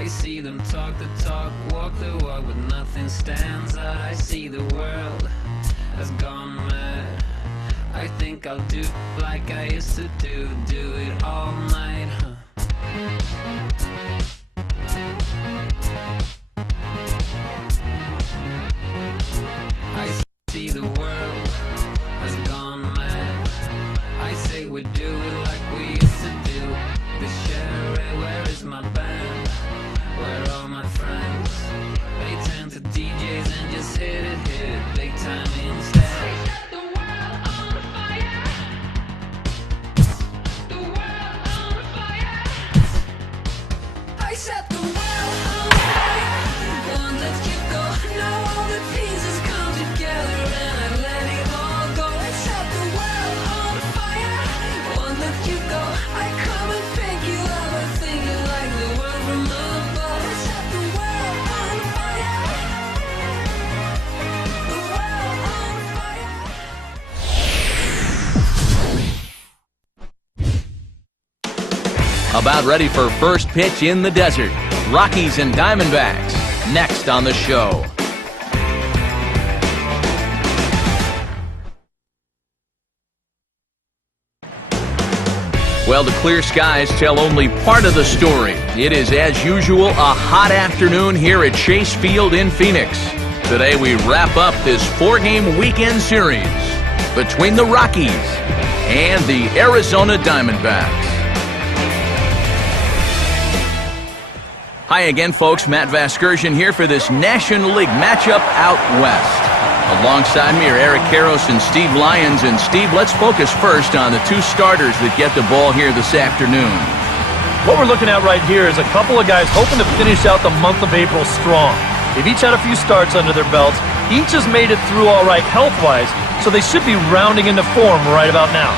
I see them talk the talk, walk the walk, but nothing stands out. I see the world has gone mad. I think I'll do like I used to do it all night, I see the world has gone mad. I say we do it like we used to do. The Sherry, where is my band? Where are all my friends? They turn to DJs and just hit it big time instead. About ready for first pitch in the desert. Rockies and Diamondbacks next on the show. Well, the clear skies tell only part of the story. It is, as usual, a hot afternoon here at Chase Field in Phoenix. Today we wrap up this 4-game weekend series between the Rockies and the Arizona Diamondbacks. Hi again, folks. Matt Vasgersian here for this National League matchup out west. Alongside me are Eric Karros and Steve Lyons. And Steve, let's focus first on the two starters that get the ball here this afternoon. What we're looking at right here is a couple of guys hoping to finish out the month of April strong. They've each had a few starts under their belts. Each has made it through all right health-wise, so they should be rounding into form right about now.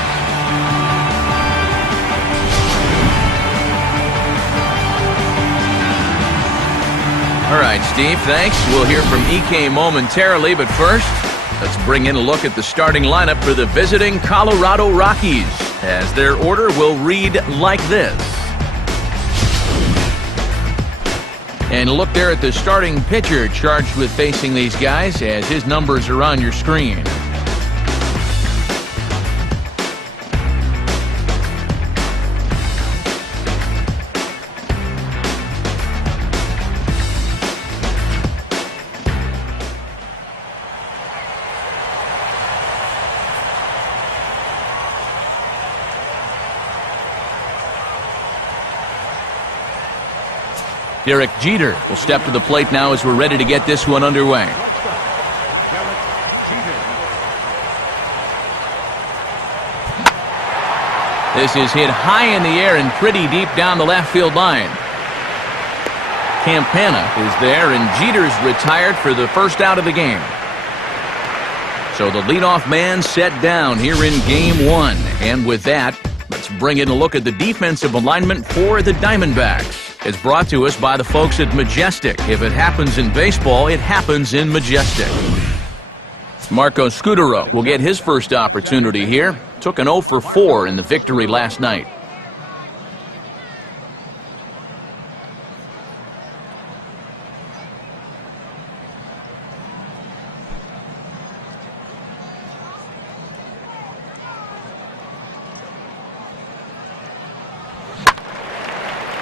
All right, Steve, thanks. We'll hear from EK momentarily, but first, let's bring in a look at the starting lineup for the visiting Colorado Rockies, as their order will read like this. And look there at the starting pitcher charged with facing these guys, as his numbers are on your screen. Derek Jeter will step to the plate now as we're ready to get this one underway. This is hit high in the air and pretty deep down the left field line. Campana is there, and Jeter's retired for the first out of the game. So the leadoff man set down here in Game 1. And with that, let's bring in a look at the defensive alignment for the Diamondbacks. It's brought to us by the folks at Majestic. If it happens in baseball, it happens in Majestic. Marco Scudero will get his first opportunity here. Took an 0 for 4 in the victory last night.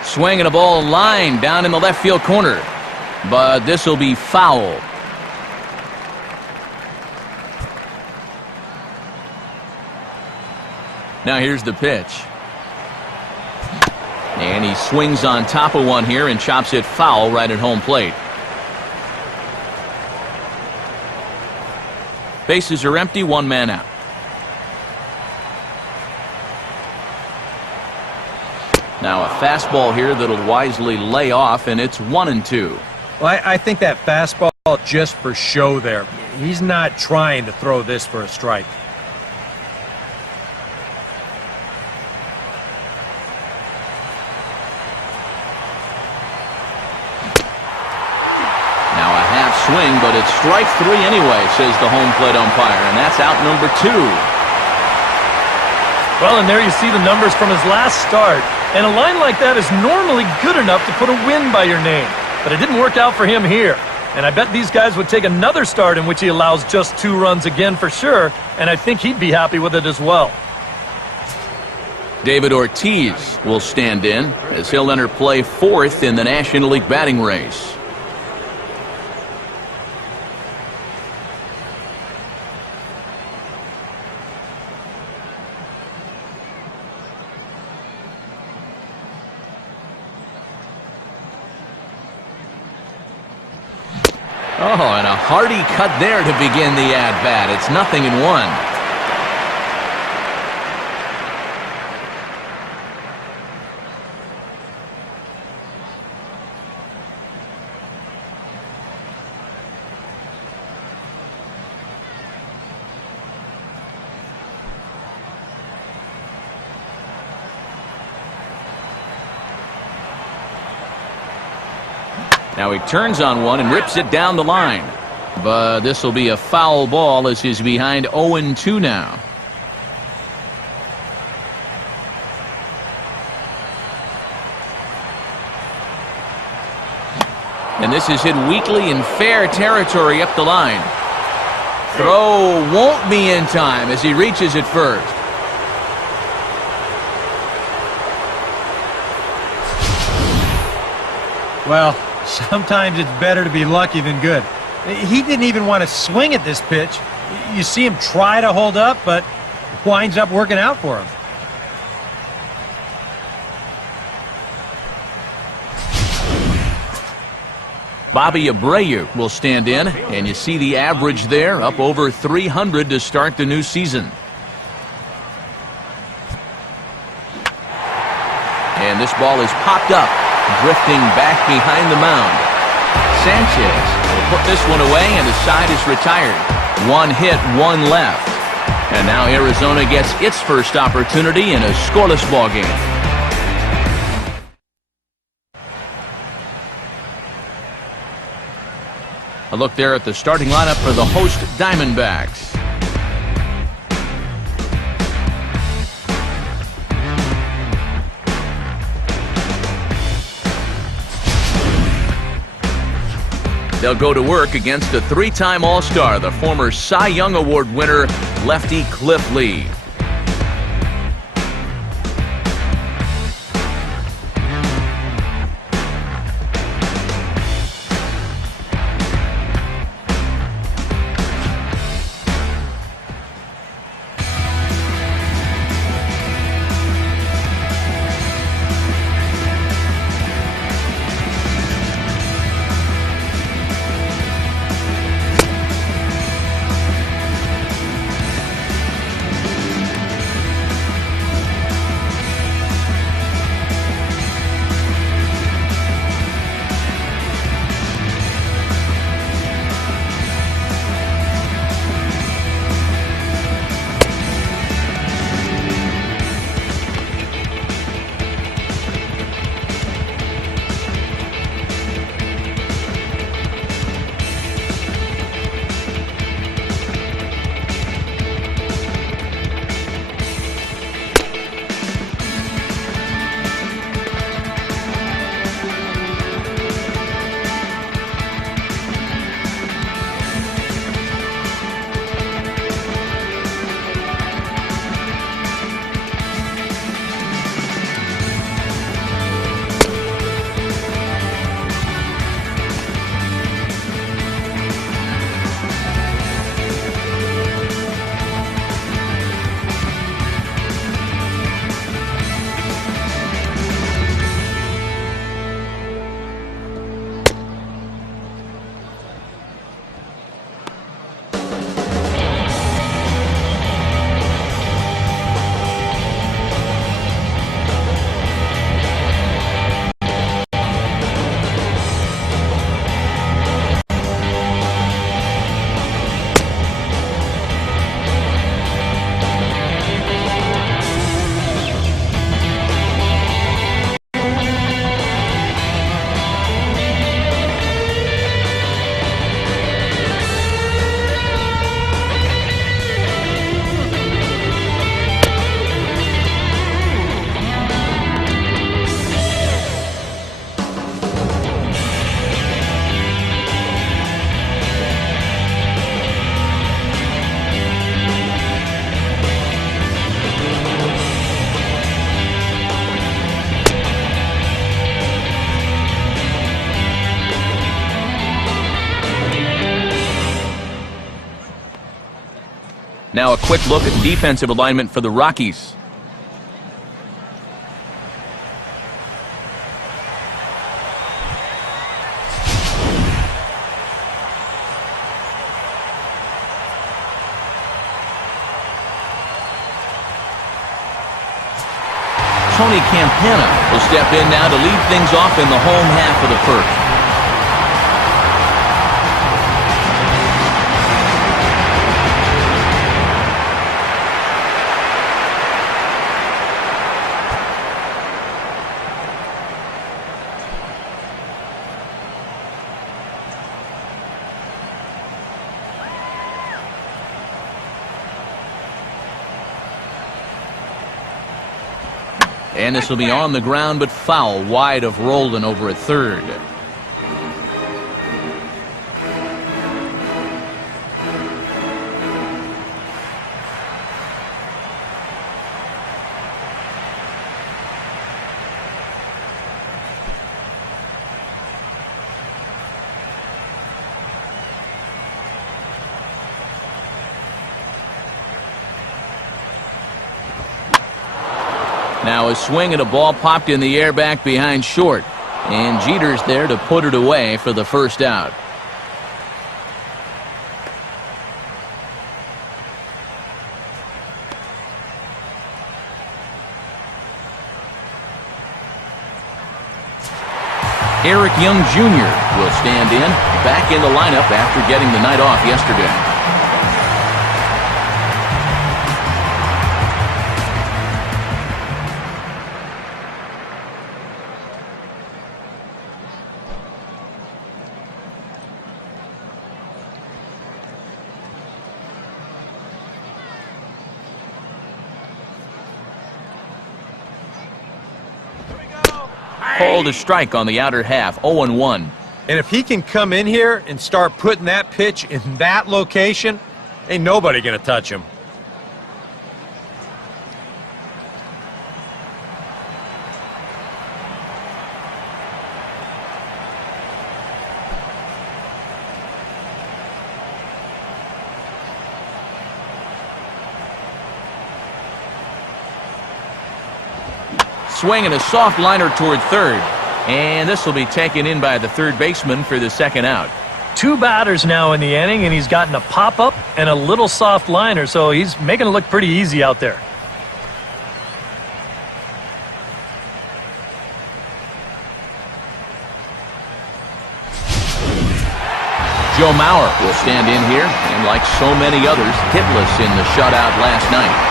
Swinging a ball line down in the left field corner, but this will be foul. Now here's the pitch. And he swings on top of one here and chops it foul right at home plate. Bases are empty, one man out. Now a fastball here that'll wisely lay off, and it's 1-2. Well, I think that fastball just for show there. He's not trying to throw this for a strike. Now a half swing, but it's strike 3 anyway, says the home plate umpire, and that's out number 2. Well, and there you see the numbers from his last start. And a line like that is normally good enough to put a win by your name. But it didn't work out for him here. And I bet these guys would take another start in which he allows just 2 runs again for sure, and I think he'd be happy with it as well. David Ortiz will stand in as he'll enter play 4th in the National League batting race. Oh, and a hearty cut there to begin the at-bat. It's 0-1. Now he turns on one and rips it down the line. But this will be a foul ball as he's behind 0-2 now. And this is hit weakly in fair territory up the line. Throw won't be in time as he reaches it first. Well, sometimes it's better to be lucky than good. He didn't even want to swing at this pitch. You see him try to hold up, but winds up working out for him. Bobby Abreu will stand in, and you see the average there, up over 300 to start the new season. And this ball is popped up, drifting back behind the mound. Sanchez will put this one away, and the side is retired. 1 hit, 1 left. And now Arizona gets its first opportunity in a scoreless ball game. A look there at the starting lineup for the host Diamondbacks. They'll go to work against the 3-time All-Star, the former Cy Young Award winner, lefty Cliff Lee. Now a quick look at defensive alignment for the Rockies. Tony Campana will step in now to lead things off in the home half of the first. And this will be on the ground, but foul wide of Roldan over at third. Now a swing and a ball popped in the air back behind short. And Jeter's there to put it away for the first out. Eric Young Jr. will stand in, back in the lineup after getting the night off yesterday. Called a strike on the outer half, 0-1. And if he can come in here and start putting that pitch in that location, ain't nobody going to touch him. Swing and a soft liner toward third. And this will be taken in by the third baseman for the second out. Two batters now in the inning, and he's gotten a pop-up and a little soft liner, so he's making it look pretty easy out there. Joe Mauer will stand in here, and like so many others, hitless in the shutout last night.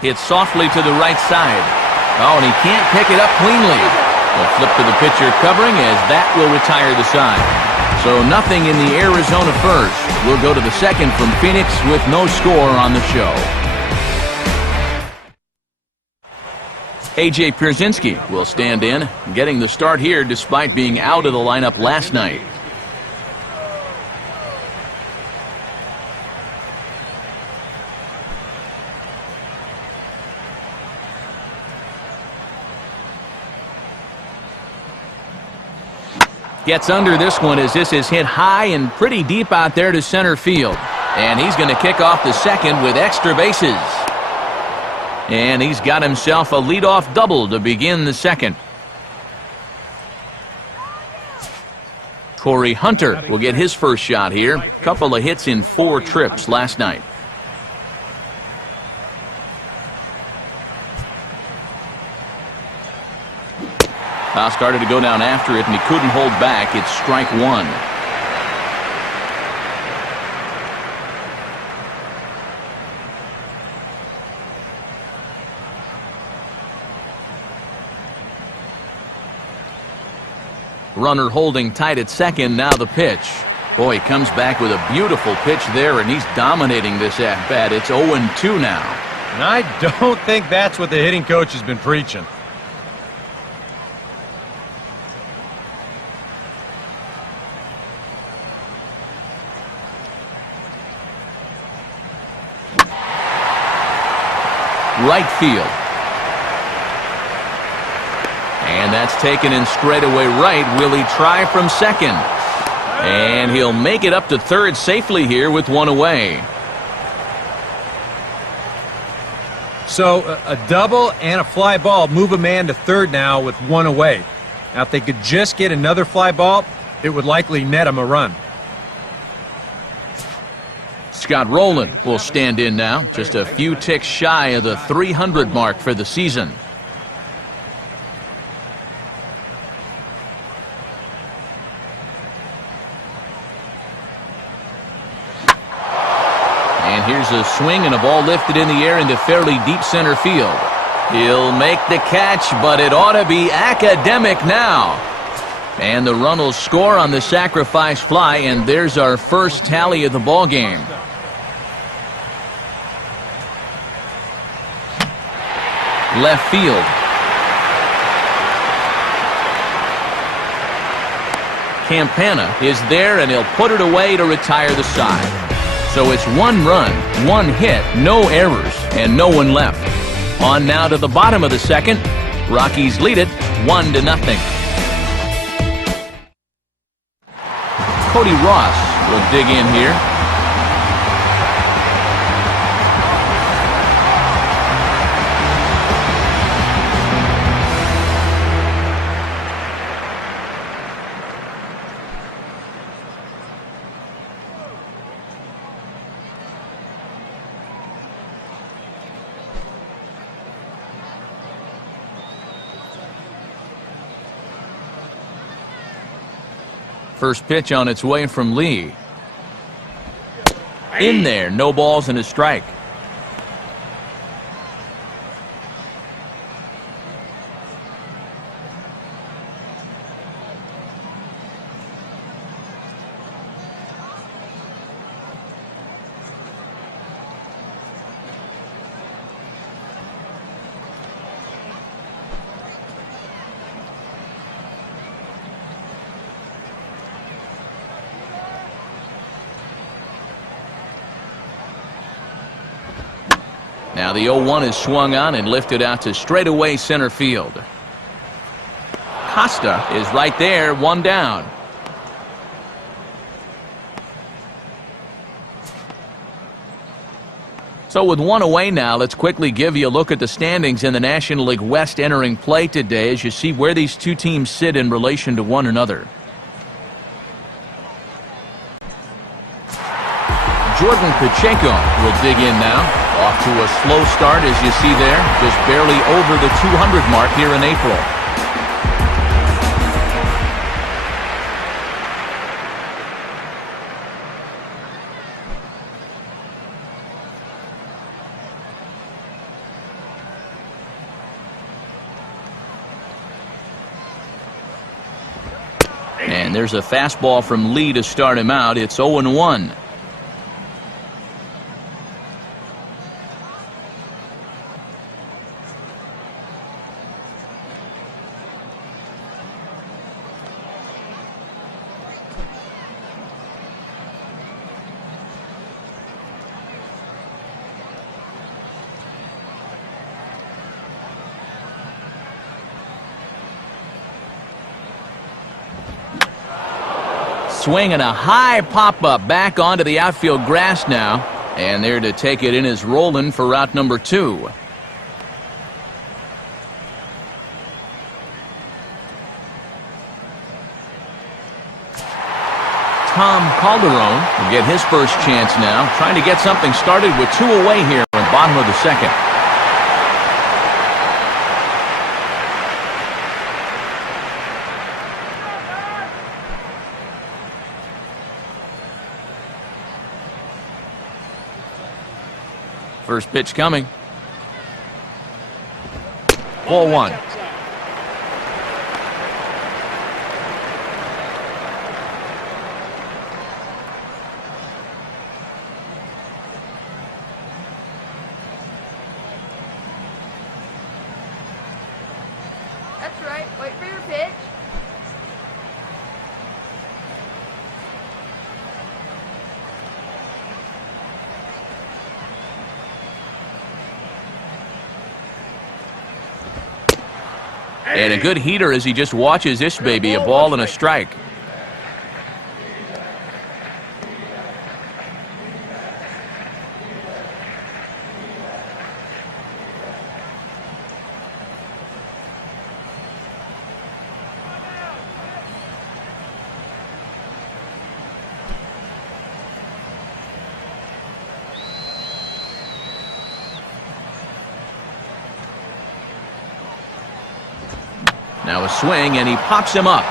Hit softly to the right side. Oh, and he can't pick it up cleanly. A flip to the pitcher covering as that will retire the side. So nothing in the Arizona first. We'll go to the second from Phoenix with no score on the show. A.J. Pierzynski will stand in, getting the start here despite being out of the lineup last night. Gets under this one as this is hit high and pretty deep out there to center field. And he's going to kick off the second with extra bases. And he's got himself a leadoff double to begin the second. Corey Hunter will get his first shot here. Couple of hits in 4 trips last night. Started to go down after it, and he couldn't hold back. It's strike one. Runner holding tight at second. Now the pitch. Boy, he comes back with a beautiful pitch there, and he's dominating this at-bat. It's 0-2 now. And I don't think that's what the hitting coach has been preaching. right field. And that's taken in straightaway right. Will he try from second? And he'll make it up to third safely here with one away. So a double and a fly ball move a man to third now with one away. Now if they could just get another fly ball, it would likely net him a run. Scott Rowland will stand in now, just a few ticks shy of the 300 mark for the season. And here's a swing and a ball lifted in the air into fairly deep center field. He'll make the catch, but it ought to be academic now. And the run will score on the sacrifice fly, and there's our first tally of the ball game. Left field. Campana is there, and he'll put it away to retire the side. So it's one run, one hit, no errors, and no one left. On now to the bottom of the second. Rockies lead it 1-0. Cody Ross will dig in here. First pitch on its way from Lee. In there, no balls and a strike. Now the 0-1 is swung on and lifted out to straightaway center field. Costa is right there, one down. So with one away now, let's quickly give you a look at the standings in the National League West entering play today as you see where these two teams sit in relation to one another. Jordan Pacheco will dig in now. Off to a slow start, as you see there, just barely over the 200 mark here in April. And there's a fastball from Lee to start him out. It's 0-1. Swing and a high pop-up back onto the outfield grass now. And there to take it in is Rowland for route number 2. Tom Calderon will get his first chance now, trying to get something started with 2 away here in the bottom of the second. First pitch coming. Ball 1. That's right. Wait for your pitch. And a good heater as he just watches this baby, a ball and a strike. Now a swing, and he pops him up.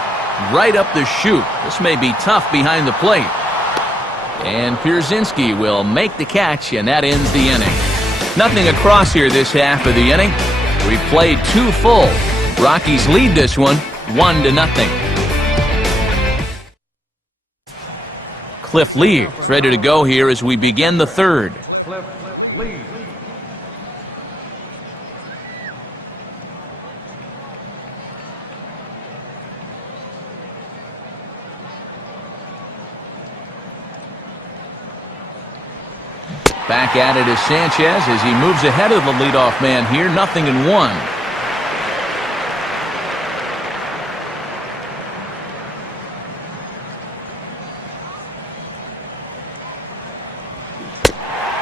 Right up the chute. This may be tough behind the plate. And Pierzynski will make the catch, and that ends the inning. Nothing across here this half of the inning. We've played 2 full. Rockies lead this one 1-0. Cliff Lee is ready to go here as we begin the third. Cliff Lee. Back at it is Sanchez as he moves ahead of the leadoff man here. 0-1.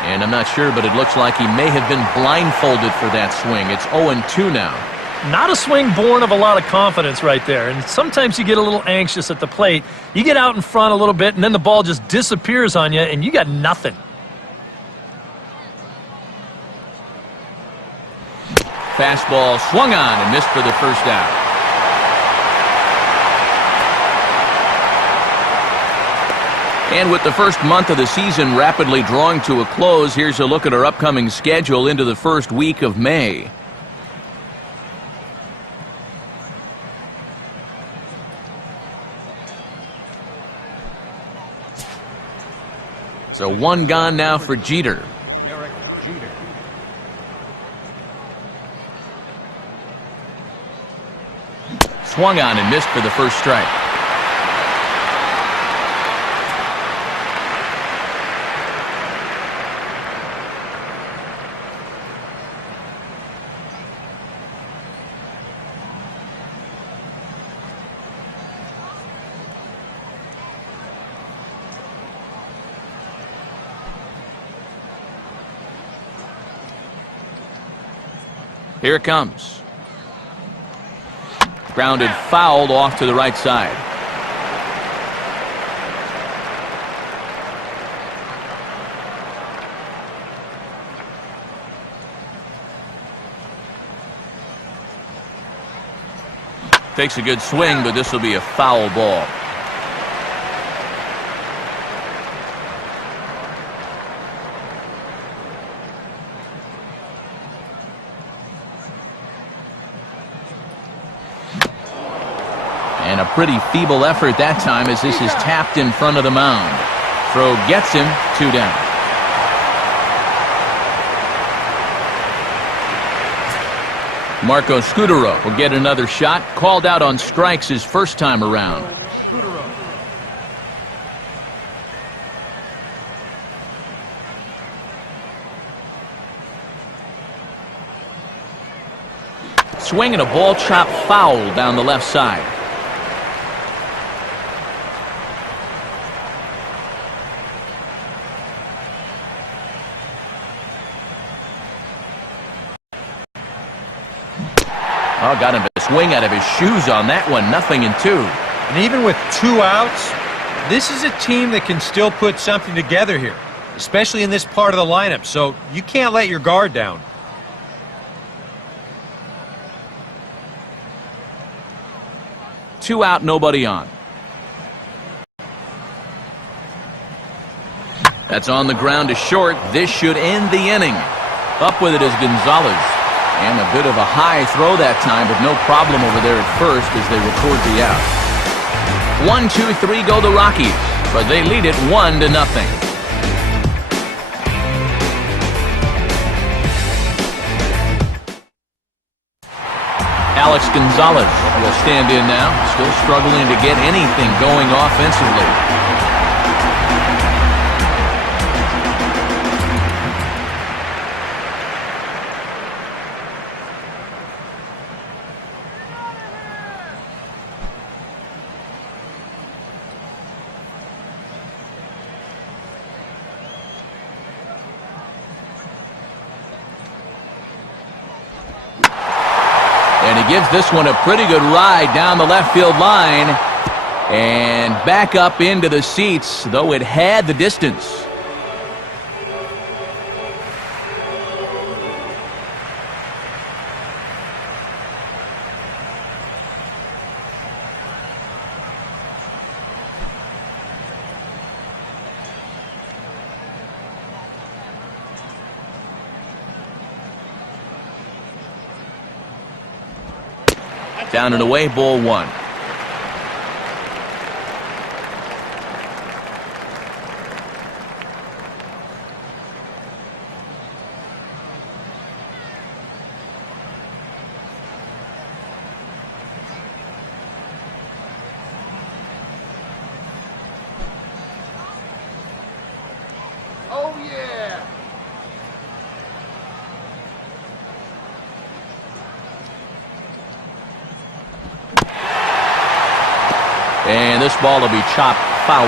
And I'm not sure, but it looks like he may have been blindfolded for that swing. It's 0-2 now. Not a swing born of a lot of confidence right there. And sometimes you get a little anxious at the plate. You get out in front a little bit, and then the ball just disappears on you, and you got nothing. Fastball swung on and missed for the first out. And with the first month of the season rapidly drawing to a close, here's a look at our upcoming schedule into the first week of May. So 1 gone now for Jeter. Swung on and missed for the first strike. Here it comes. Grounded fouled off to the right side. Takes a good swing, but this will be a foul ball. And a pretty feeble effort that time as this is tapped in front of the mound. Throw gets him, 2 down. Marco Scutaro will get another shot. Called out on strikes his first time around. Swing and a ball chopped foul down the left side. Oh, got him to swing out of his shoes on that one. 0-2. And even with 2 outs, this is a team that can still put something together here, especially in this part of the lineup. So you can't let your guard down. Two out, nobody on. That's on the ground to short. This should end the inning. Up with it is Gonzalez. And a bit of a high throw that time, but no problem over there at first as they record the out. 1, 2, 3 go the Rockies, but they lead it 1-0. Alex Gonzalez will stand in now, still struggling to get anything going offensively. And he gives this one a pretty good ride down the left field line and back up into the seats, though it had the distance. Down and away, ball one. Oh, yeah. And this ball will be chopped foul.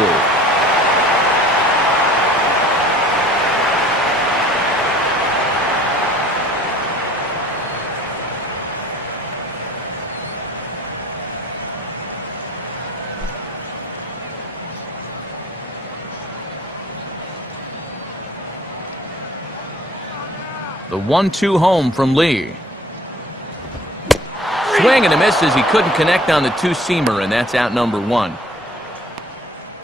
The 1-2 home from Lee. Swing and a miss as he couldn't connect on the two-seamer, and that's out number one.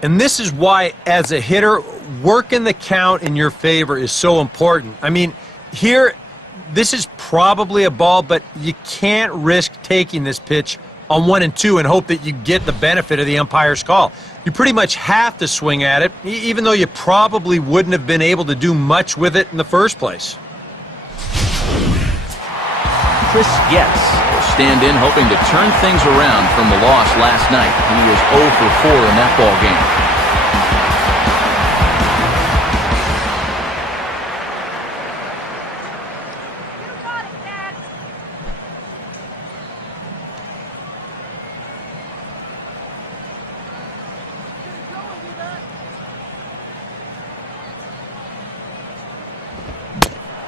And this is why, as a hitter, working the count in your favor is so important. I mean, here, this is probably a ball, but you can't risk taking this pitch on 1 and 2 and hope that you get the benefit of the umpire's call. You pretty much have to swing at it, even though you probably wouldn't have been able to do much with it in the first place. Chris Getz will stand in hoping to turn things around from the loss last night. He was 0 for 4 in that ball game.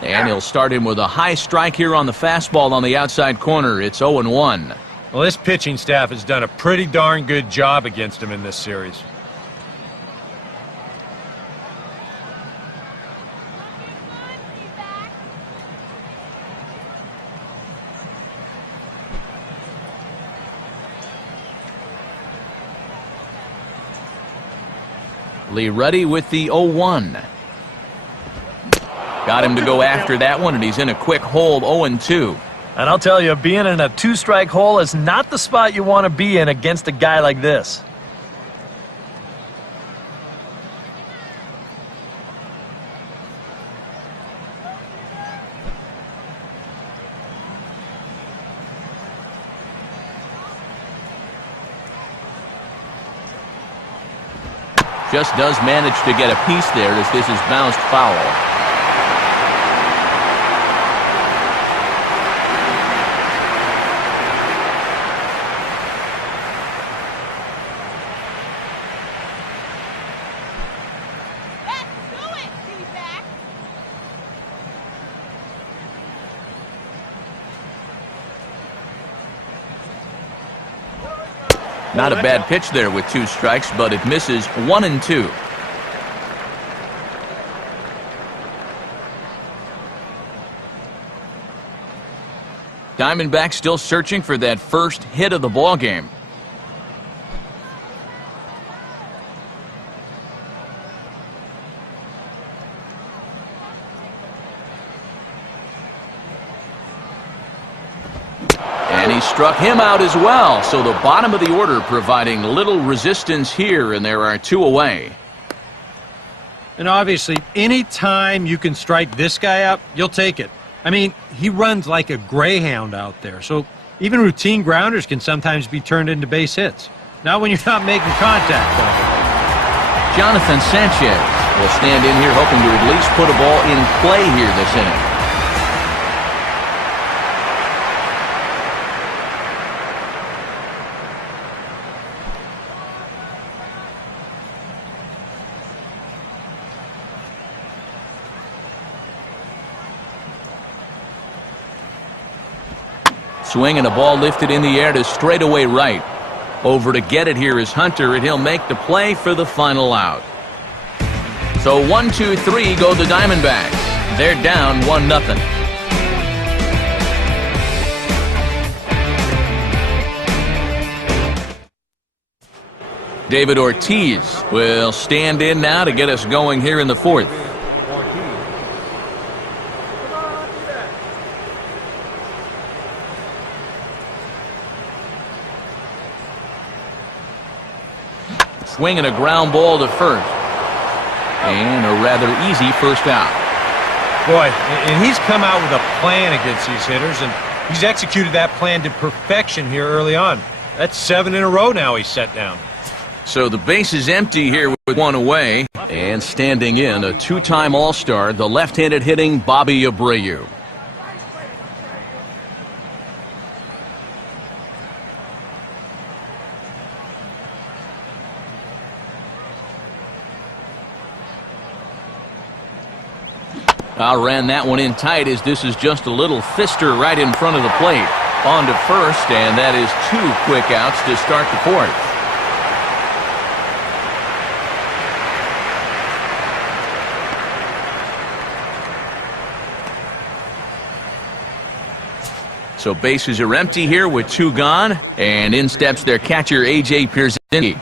And he'll start him with a high strike here on the fastball on the outside corner. It's 0-1. Well, this pitching staff has done a pretty darn good job against him in this series. Lee ready with the 0-1. Got him to go after that one, and he's in a quick hold, 0-2. And I'll tell you, being in a two-strike hole is not the spot you want to be in against a guy like this. Just does manage to get a piece there as this is bounced foul. Not a bad pitch there with 2 strikes, but it misses 1-2. Diamondbacks still searching for that first hit of the ball game. And he struck him out as well. So the bottom of the order providing little resistance here, and there are 2 away. And obviously, any time you can strike this guy out, you'll take it. I mean, he runs like a greyhound out there, so even routine grounders can sometimes be turned into base hits. Not when you're not making contact, though. Jonathan Sanchez will stand in here hoping to at least put a ball in play here this inning. swing and a ball lifted in the air to straightaway right. Over to get it here is Hunter, and he'll make the play for the final out. So 1, 2, 3 go the Diamondbacks. They're down 1-0. David Ortiz will stand in now to get us going here in the fourth. Swing and a ground ball to first. And a rather easy first out. Boy, and he's come out with a plan against these hitters, and he's executed that plan to perfection here early on. That's 7 in a row now he's set down. So the base is empty here with one away. And standing in, a two-time All-Star, the left-handed hitting Bobby Abreu. Ran that one in tight as this is just a little fister right in front of the plate. On to first, and that is 2 quick outs to start the fourth. So bases are empty here with 2 gone, and in steps their catcher A.J. Pierzynski.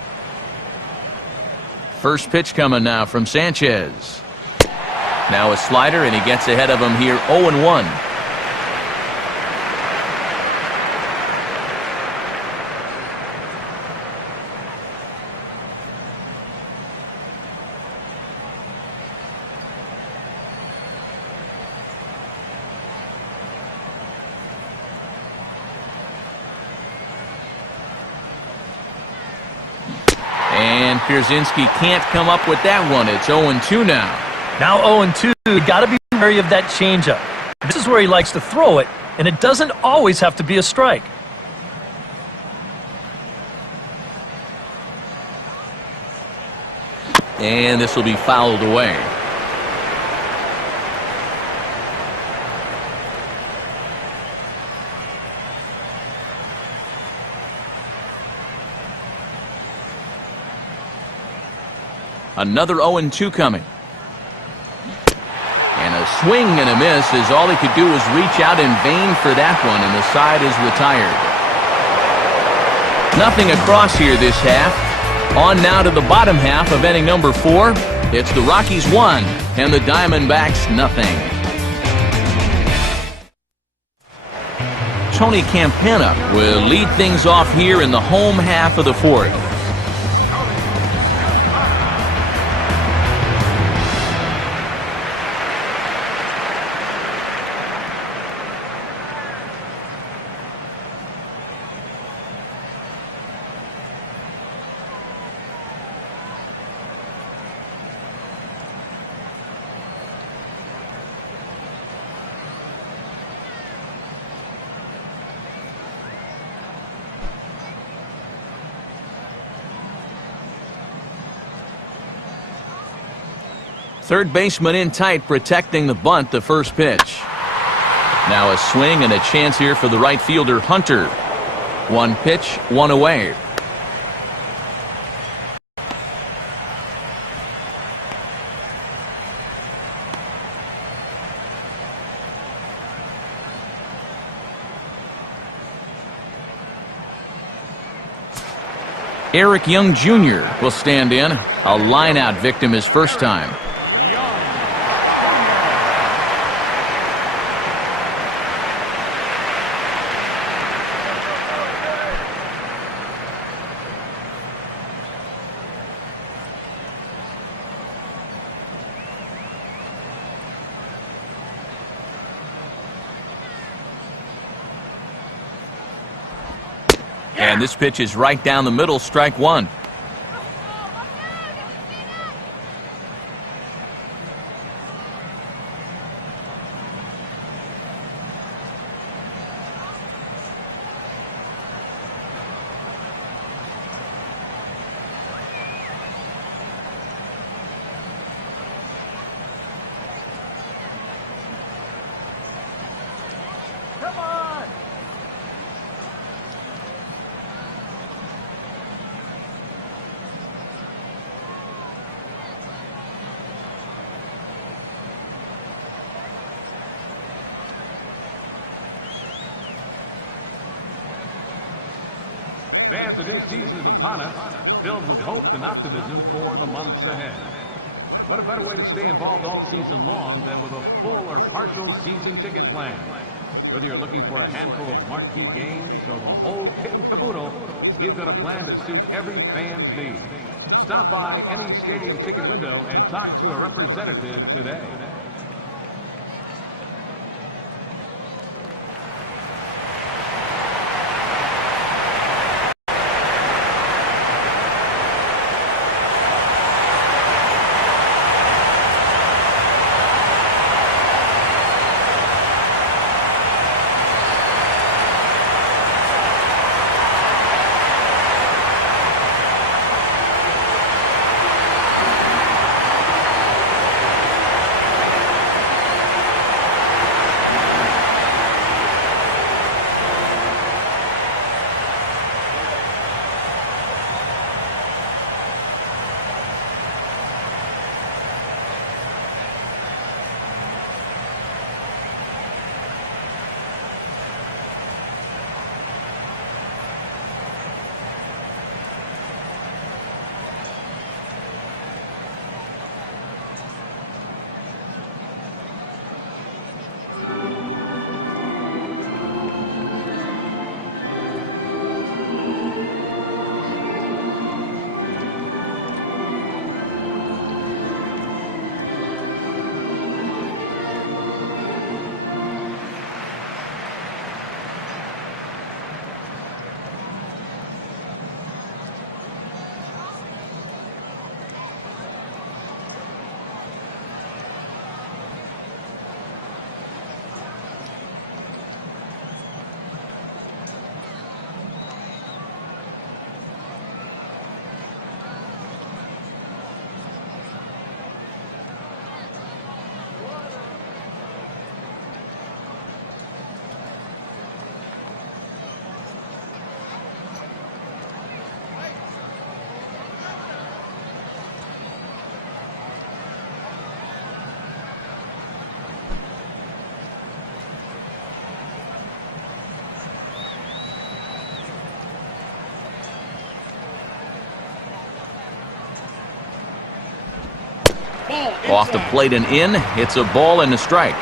First pitch coming now from Sanchez. Now a slider, and he gets ahead of him here 0-1. And Pierzynski can't come up with that one. It's 0-2 now. Now 0-2, you got to be wary of that changeup. This is where he likes to throw it, and it doesn't always have to be a strike. And this will be fouled away. Another 0-2 coming. And a swing and a miss as all he could do was reach out in vain for that one, and the side is retired. Nothing across here this half. On now to the bottom half of inning number 4. It's the Rockies 1 and the Diamondbacks nothing. Tony Campana will lead things off here in the home half of the fourth. Third baseman in tight, protecting the bunt, the first pitch. Now a swing and a chance here for the right fielder, Hunter. 1 pitch, 1 away. Eric Young Jr. will stand in. A line-out victim his first time. And this pitch is right down the middle, strike 1. Fans, the new season is upon us, filled with hope and optimism for the months ahead. And what a better way to stay involved all season long than with a full or partial season ticket plan. Whether you're looking for a handful of marquee games or the whole kit and caboodle, we've got a plan to suit every fan's needs. Stop by any stadium ticket window and talk to a representative today. Off the plate and in, it's a ball and a strike.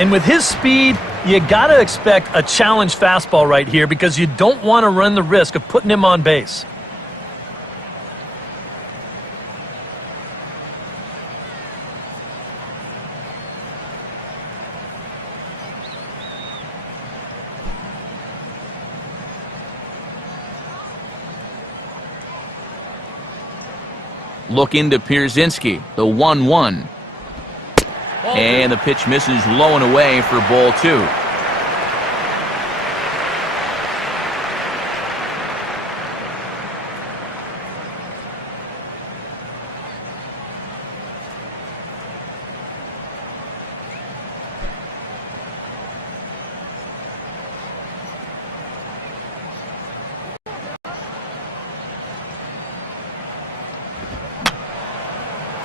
And with his speed, you got to expect a challenge fastball right here because you don't want to run the risk of putting him on base. Look into Pierzynski, the 1-1. And the pitch misses low and away for ball 2.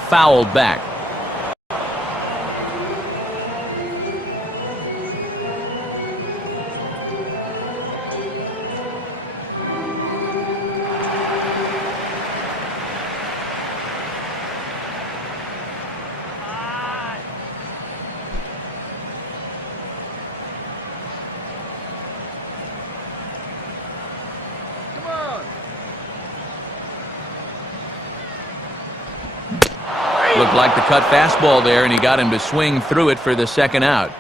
Fouled back. Looked like the cut fastball there, and he got him to swing through it for the second out.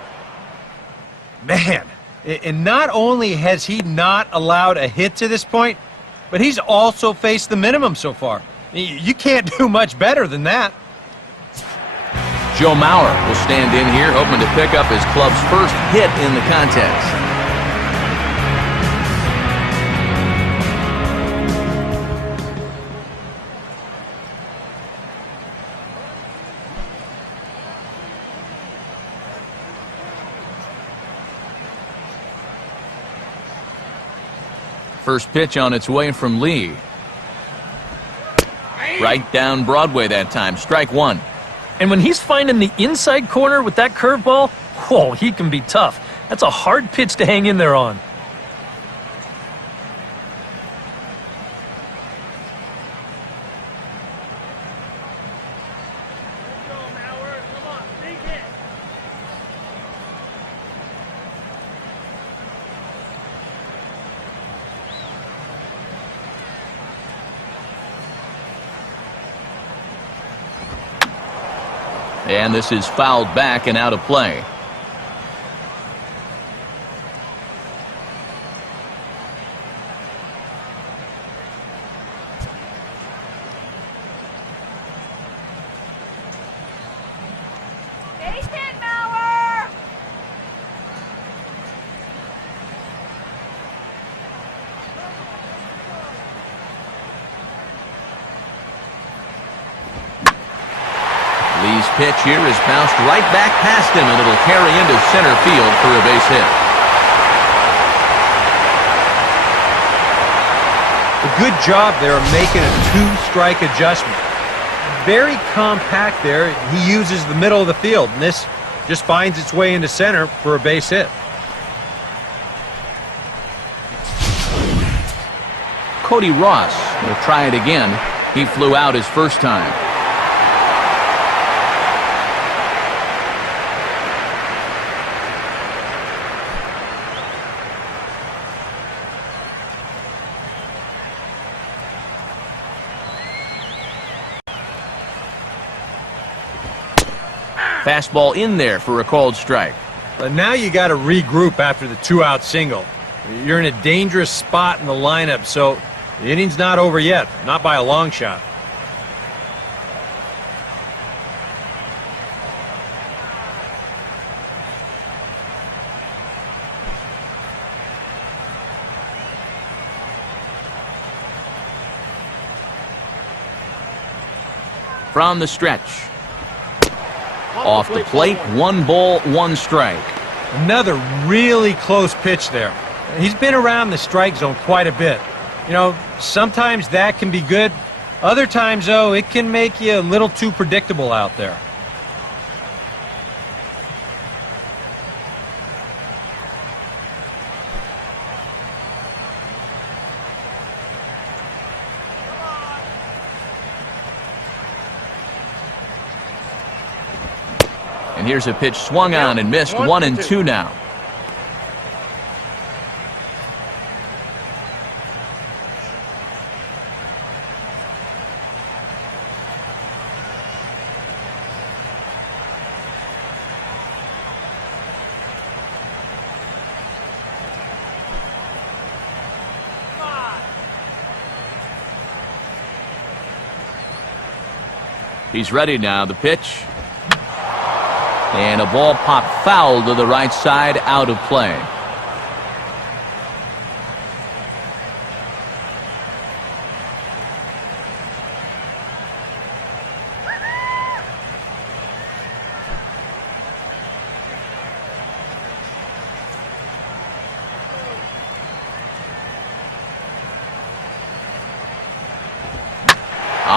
Man, and not only has he not allowed a hit to this point, but he's also faced the minimum so far. You can't do much better than that. Joe Mauer will stand in here, hoping to pick up his club's first hit in the contest. First pitch on its way from Lee. Right down Broadway that time. Strike 1. And when he's finding the inside corner with that curveball, whoa, he can be tough. That's a hard pitch to hang in there on. And this is fouled back and out of play. Lee's pitch here is bounced right back past him, and it'll carry into center field for a base hit. A good job there of making a two-strike adjustment. Very compact there. He uses the middle of the field, and this just finds its way into center for a base hit. Cody Ross will try it again. He flew out his first time. Fastball in there for a called strike. But now you got to regroup after the two-out single. You're in a dangerous spot in the lineup, so the inning's not over yet, not by a long shot. From the stretch. Off the plate, 1 ball, 1 strike. Another really close pitch there. He's been around the strike zone quite a bit. You know, sometimes that can be good. Other times, though, it can make you a little too predictable out there. And here's a pitch swung on and missed. 1-2 now. He's ready now. The pitch. And a ball popped foul to the right side, out of play.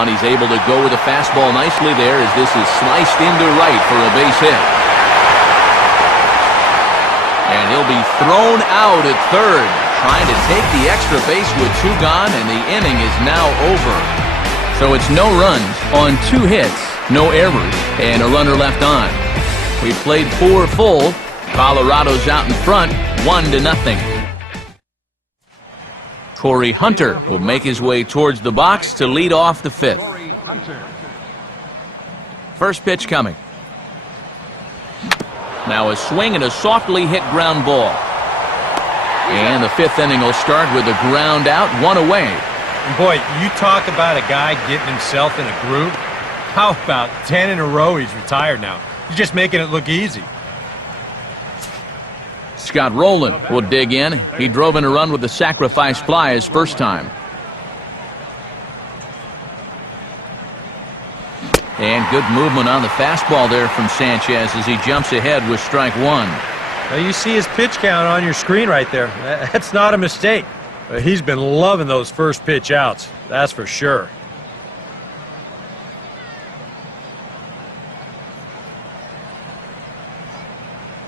And he's able to go with a fastball nicely there as this is sliced into right for a base hit. And he'll be thrown out at third, trying to take the extra base with 2 gone, and the inning is now over. So it's no runs on 2 hits, no errors, and a runner left on. We played 4 full. Colorado's out in front, 1-0. Corey Hunter will make his way towards the box to lead off the 5th. First pitch coming. Now a swing and a softly hit ground ball. And the 5th inning will start with a ground out, 1 away. And boy, you talk about a guy getting himself in a groove. How about 10 in a row he's retired now? He's just making it look easy. Scott Rowland will dig in. He drove in a run with the sacrifice fly his first time. And good movement on the fastball there from Sanchez as he jumps ahead with strike 1. Now you see his pitch count on your screen right there. That's not a mistake. He's been loving those first pitch outs, that's for sure.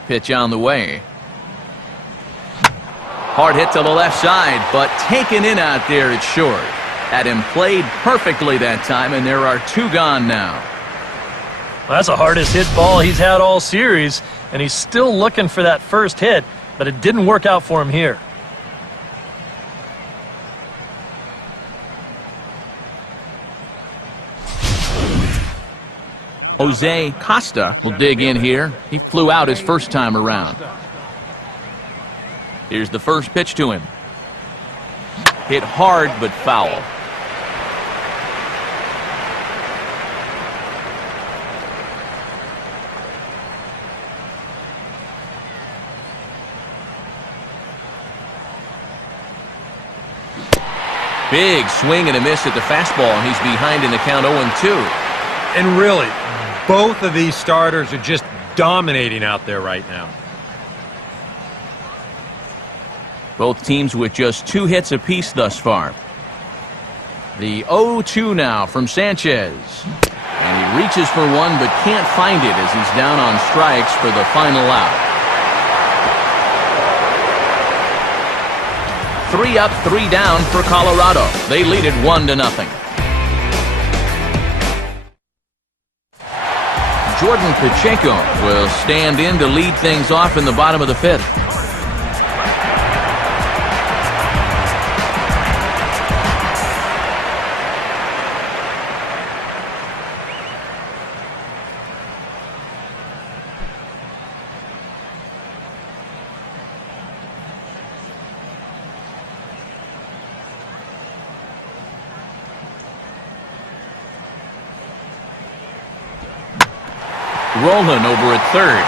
Pitch on the way. Hard hit to the left side, but taken in out there, it's short. Had him played perfectly that time, and there are 2 gone now. That's the hardest hit ball he's had all series, and he's still looking for that first hit, but it didn't work out for him here. Jose Costa will dig in here. He flew out his first time around. Here's the first pitch to him. Hit hard but foul. Big swing and a miss at the fastball, and he's behind in the count 0-2. And really, both of these starters are just dominating out there right now. Both teams with just 2 hits apiece thus far. The 0-2 now from Sanchez. And he reaches for one but can't find it as he's down on strikes for the final out. 3 up, 3 down for Colorado. They lead it 1-0. Jordan Pacheco will stand in to lead things off in the bottom of the 5th. Roland over at third.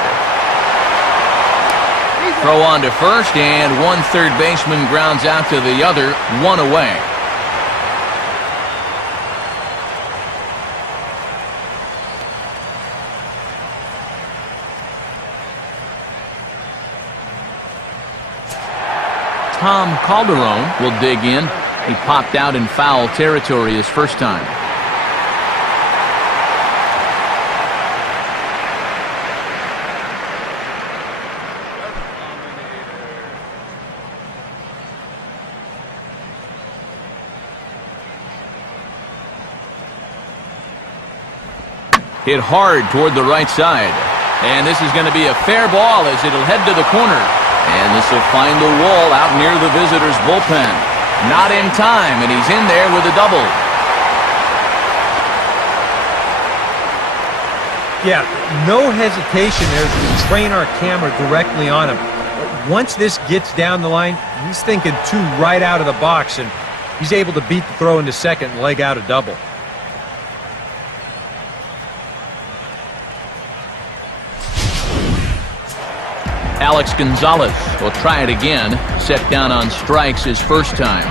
Throw on to first, and one third baseman grounds out to the other, 1 away. Tom Calderon will dig in. He popped out in foul territory his first time. Hit hard toward the right side. And this is going to be a fair ball as it'll head to the corner. And this will find the wall out near the visitors' bullpen. Not in time, and he's in there with a double. Yeah, no hesitation there to train our camera directly on him. Once this gets down the line, he's thinking 2 right out of the box, and he's able to beat the throw into second and leg out a double. Alex Gonzalez will try it again. Set down on strikes his first time.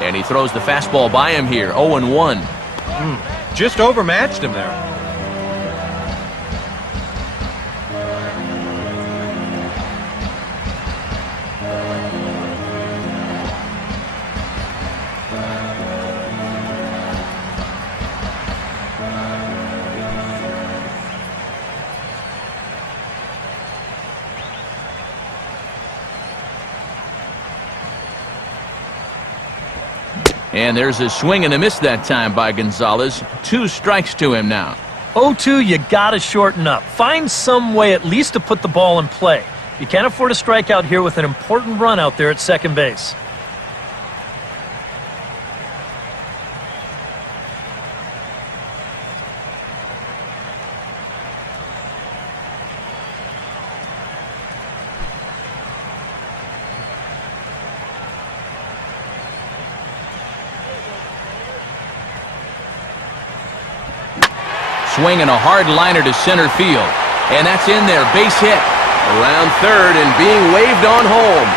And he throws the fastball by him here, 0-1. Just overmatched him there. And there's a swing and a miss that time by Gonzalez. 2 strikes to him now. 0-2, you gotta shorten up. Find some way at least to put the ball in play. You can't afford a strikeout here with an important run out there at second base. Swinging a hard liner to center field. And that's in there, base hit. Around third and being waved on home.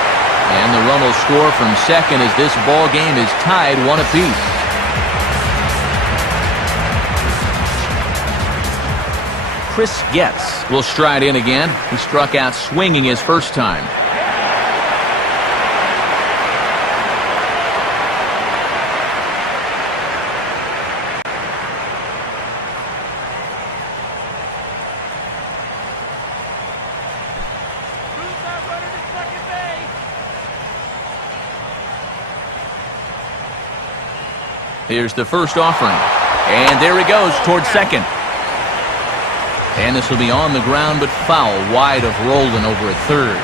And the run will score from second as this ball game is tied 1 apiece. Chris Getz will stride in again. He struck out swinging his first time. Here's the first offering. And there he goes towards second. And this will be on the ground, but foul wide of Roldan over at third.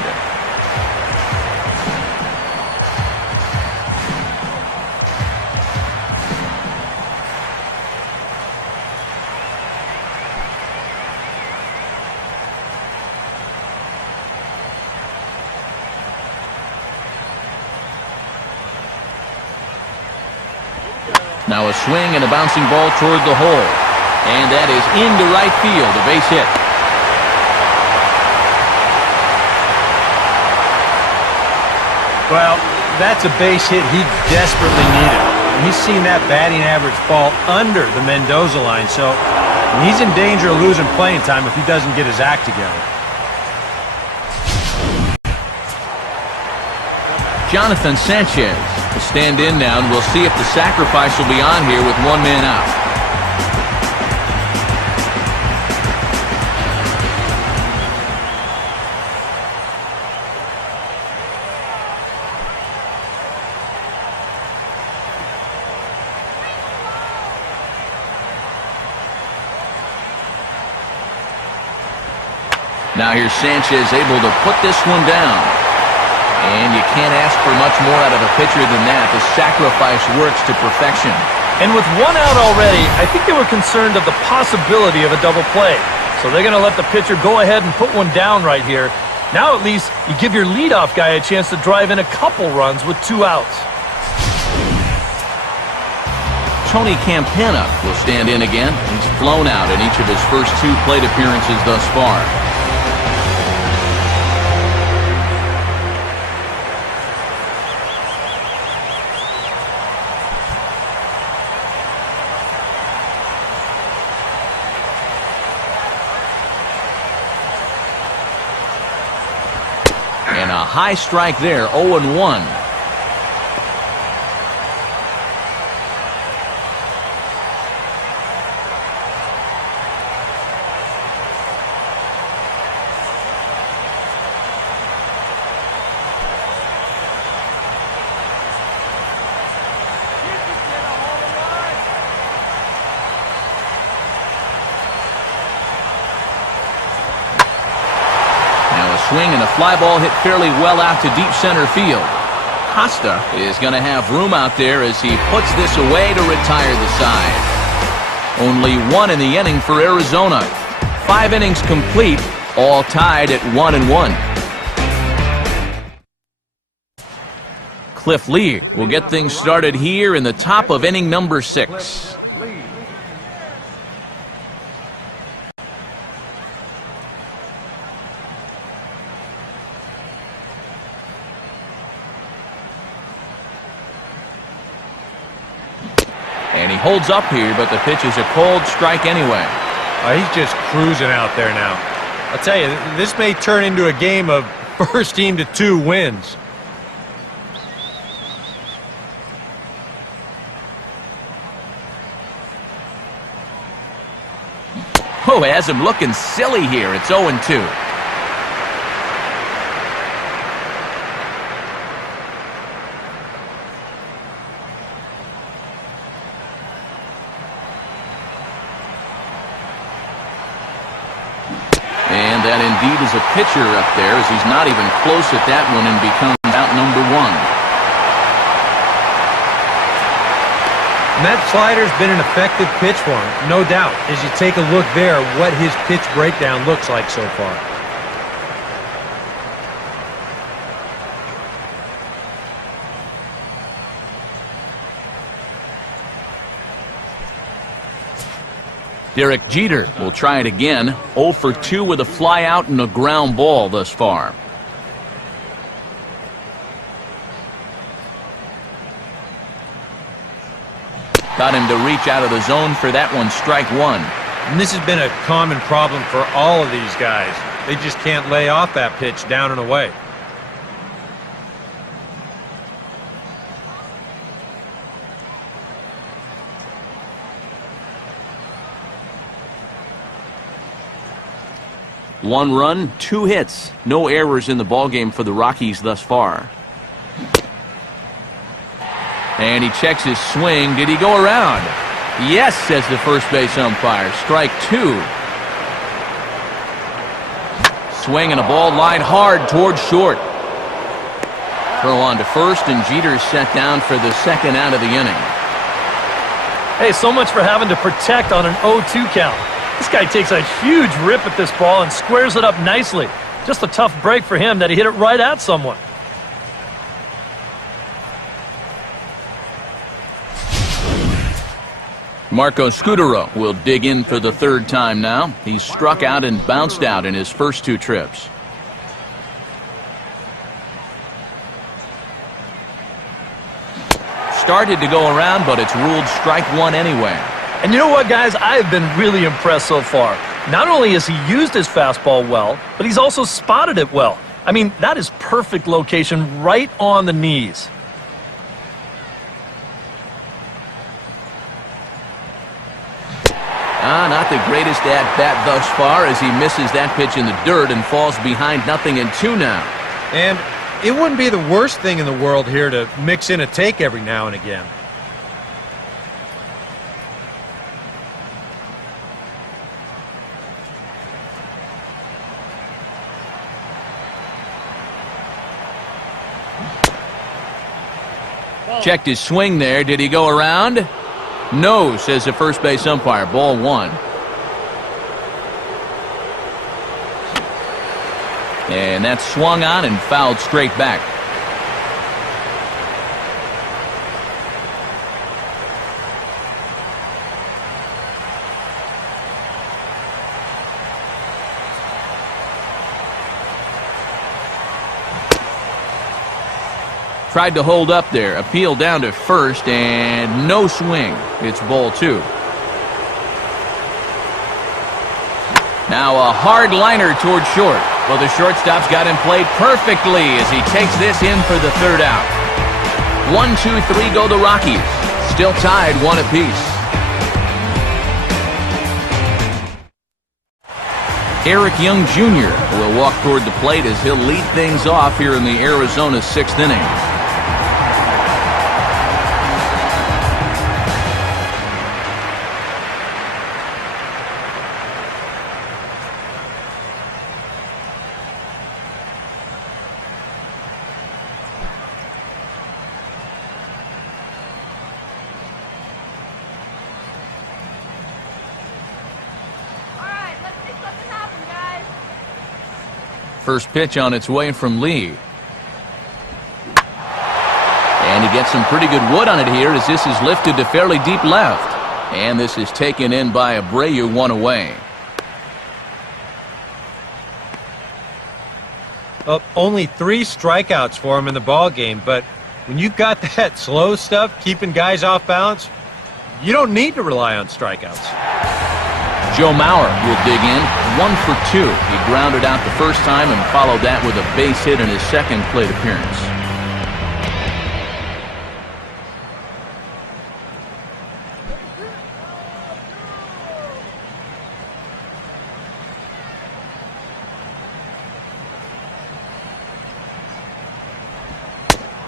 Now a swing and a bouncing ball toward the hole. And that is into right field, a base hit. Well, that's a base hit he desperately needed. And he's seen that batting average fall under the Mendoza line, so he's in danger of losing playing time if he doesn't get his act together. Jonathan Sanchez will stand in now, and we'll see if the sacrifice will be on here with one man out. Now here's Sanchez able to put this one down. And you can't ask for much more out of a pitcher than that. The sacrifice works to perfection. And with one out already, I think they were concerned of the possibility of a double play. So they're going to let the pitcher go ahead and put one down right here. Now at least you give your leadoff guy a chance to drive in a couple runs with 2 outs. Tony Campana will stand in again. He's flown out in each of his first 2 plate appearances thus far. And a high strike there, 0-1. Swing and a fly ball hit fairly well out to deep center field. Costa is going to have room out there as he puts this away to retire the side. Only 1 in the inning for Arizona. 5 innings complete, all tied at 1-1. Cliff Lee will get things started here in the top of inning number 6. And he holds up here, but the pitch is a cold strike anyway. He's just cruising out there now. I'll tell you, this may turn into a game of first team to 2 wins. Oh, has him looking silly here. It's 0-2. And that indeed is a pitcher up there, as he's not even close at that one and becomes out number 1. And that slider's been an effective pitch for him, no doubt. As you take a look there, what his pitch breakdown looks like so far. Derek Jeter will try it again. 0 for 2 with a fly out and a ground ball thus far. Got him to reach out of the zone for that one, strike 1. And this has been a common problem for all of these guys. They just can't lay off that pitch down and away. One run, 2 hits, no errors in the ballgame for the Rockies thus far. And he checks his swing. Did he go around? Yes, says the first base umpire. Strike 2. Swing and a ball lined hard towards short. Throw on to first, and Jeter's set down for the second out of the inning. Hey, so much for having to protect on an 0-2 count. This guy takes a huge rip at this ball and squares it up nicely. Just a tough break for him that he hit it right at someone. Marco Scutaro will dig in for the third time now. He's struck out and bounced out in his first 2 trips. Started to go around, but it's ruled strike 1 anyway. And you know what, guys? I have been really impressed so far. Not only has he used his fastball well, but he's also spotted it well. I mean, that is perfect location right on the knees. Not the greatest at-bat thus far as he misses that pitch in the dirt and falls behind 0-2 now. And it wouldn't be the worst thing in the world here to mix in a take every now and again. Checked his swing there. Did he go around? No, says the first base umpire. Ball 1. And that's swung on and fouled straight back. Tried to hold up there. Appeal down to first, and no swing. It's ball 2. Now a hard liner toward short. Well, the shortstop's got him played perfectly as he takes this in for the third out. 1, 2, 3 go the Rockies. Still tied 1 apiece. Eric Young Jr. will walk toward the plate as he'll lead things off here in the Arizona 6th inning. First pitch on its way from Lee. And he gets some pretty good wood on it here as this is lifted to fairly deep left. And this is taken in by Abreu, 1 away. Only 3 strikeouts for him in the ball game, but when you've got that slow stuff keeping guys off balance, you don't need to rely on strikeouts. Joe Mauer will dig in, 1 for 2. He grounded out the first time and followed that with a base hit in his second plate appearance.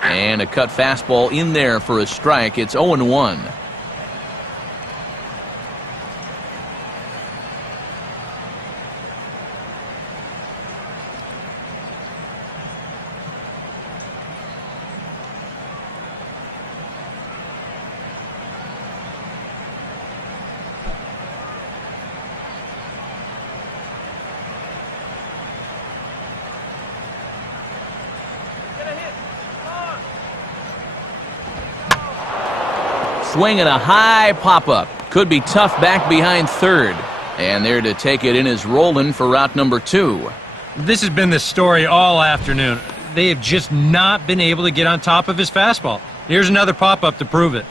And a cut fastball in there for a strike. It's 0-1. Swinging a high pop-up. Could be tough back behind third. And there to take it in is Roland for route number 2. This has been the story all afternoon. They have just not been able to get on top of his fastball. Here's another pop-up to prove it.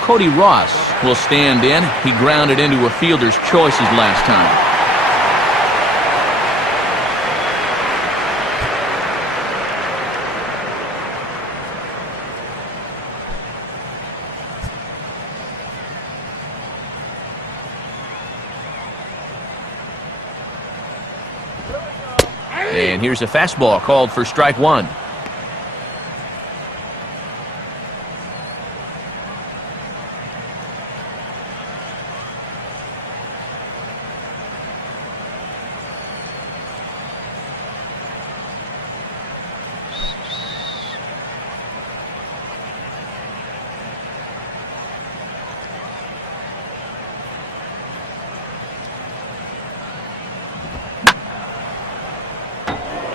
Cody Ross will stand in. He grounded into a fielder's choices last time. And here's a fastball called for strike one.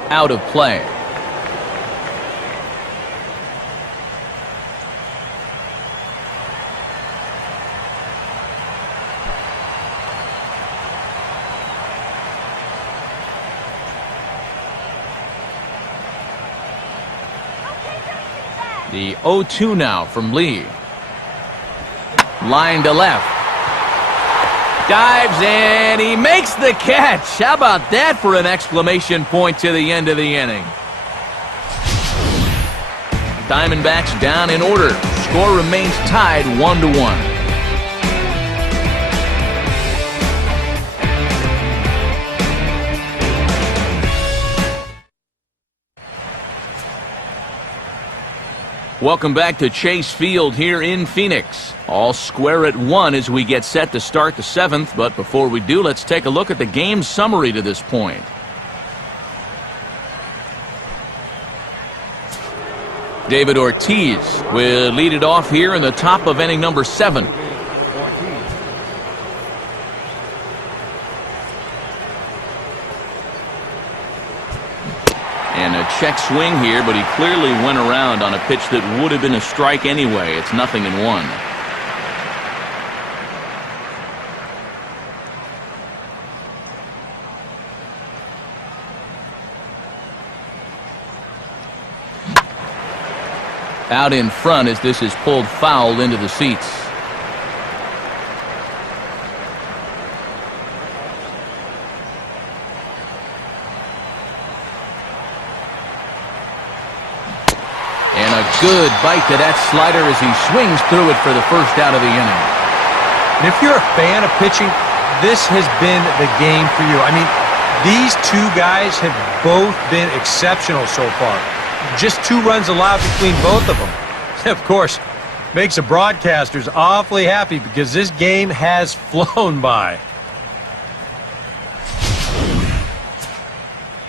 Out of play. The 0-2 now from Lee. Line to left. Dives and he makes the catch. How about that for an exclamation point to the end of the inning? Diamondbacks down in order. Score remains tied 1-1. Welcome back to Chase Field here in Phoenix. All square at 1 as we get set to start the 7th, but before we do, let's take a look at the game summary to this point. David Ortiz will lead it off here in the top of inning number 7. And a check swing here, but he clearly went around on a pitch that would have been a strike anyway. It's 0-1. Out in front as this is pulled foul into the seats. Good bite to that slider as he swings through it for the first out of the inning. And if you're a fan of pitching, this has been the game for you. I mean, these two guys have both been exceptional so far. Just 2 runs allowed between both of them. Of course, makes the broadcasters awfully happy because this game has flown by.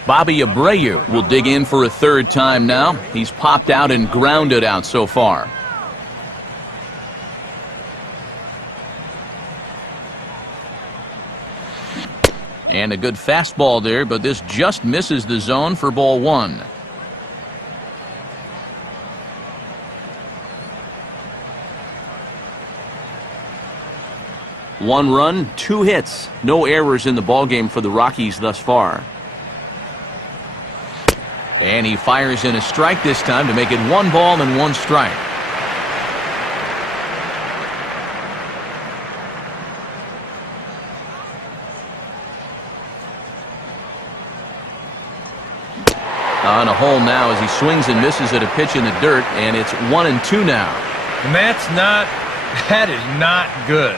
Bobby Abreu will dig in for a 3rd time now. He's popped out and grounded out so far. And a good fastball there, but this just misses the zone for ball 1. One run, 2 hits. No errors in the ballgame for the Rockies thus far. And he fires in a strike this time to make it 1 ball and 1 strike. On a hole now as he swings and misses at a pitch in the dirt, and it's 1-2 now. And that is not good.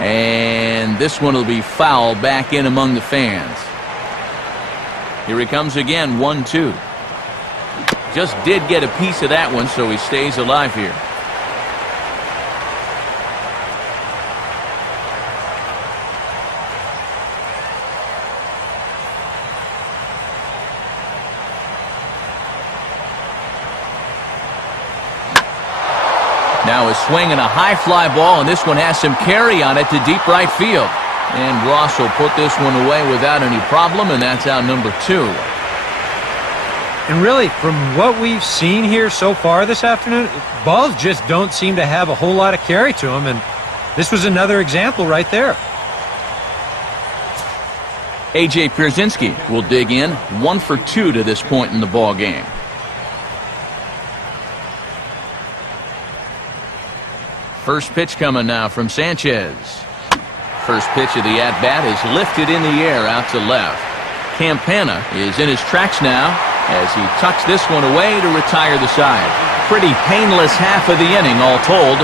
And this one will be foul back in among the fans. Here he comes again, 1-2. Just did get a piece of that one, so he stays alive here. Now a swing and a high fly ball, and this one has some carry on it to deep right field. And Ross will put this one away without any problem, and that's out number 2. And really, from what we've seen here so far this afternoon, balls just don't seem to have a whole lot of carry to them, and this was another example right there. A.J. Pierzynski will dig in, 1 for 2 to this point in the ball game. First pitch coming now from Sanchez. First pitch of the at-bat is lifted in the air out to left. Campana is in his tracks now as he tucks this one away to retire the side. Pretty painless half of the inning all told.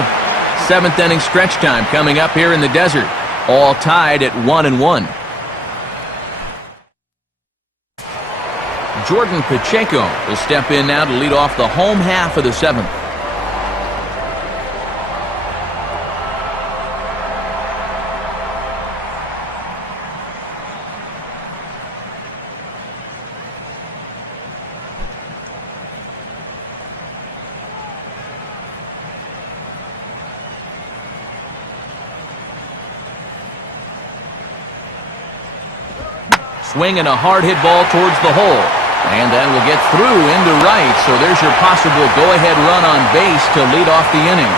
Seventh inning stretch time coming up here in the desert. All tied at 1-1. Jordan Pacheco will step in now to lead off the home half of the seventh. Swing and a hard hit ball towards the hole. And that will get through into right, so there's your possible go-ahead run on base to lead off the inning.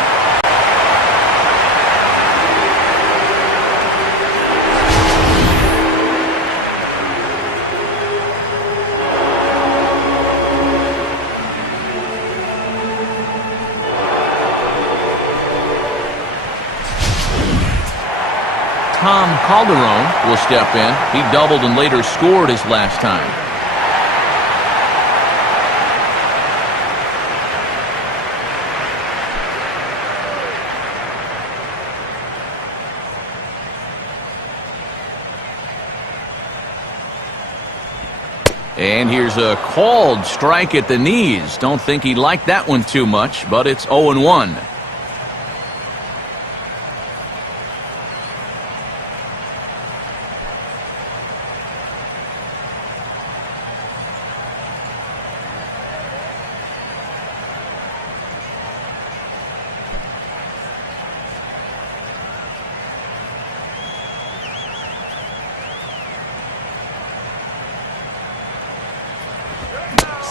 Tom Calderon will step in. He doubled and later scored his last time. And here's a called strike at the knees. Don't think he liked that one too much, but it's 0-1.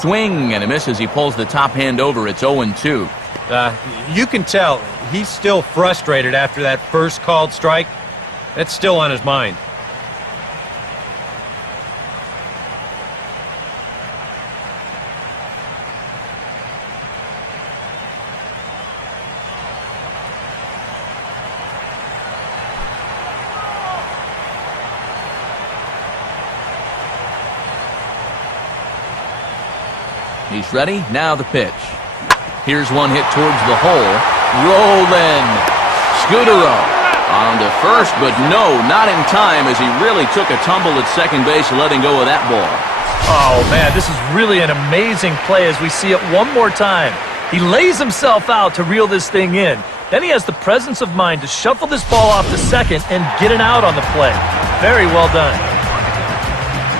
Swing and a miss as he pulls the top hand over. It's 0-2. You can tell he's still frustrated after that first called strike. That's still on his mind. He's ready. Now the pitch. Here's one hit towards the hole. Rolling. Scudero on to first, but no, not in time as he really took a tumble at second base, letting go of that ball. Oh, man, this is really an amazing play as we see it one more time. He lays himself out to reel this thing in. Then he has the presence of mind to shuffle this ball off to second and get it out on the play. Very well done.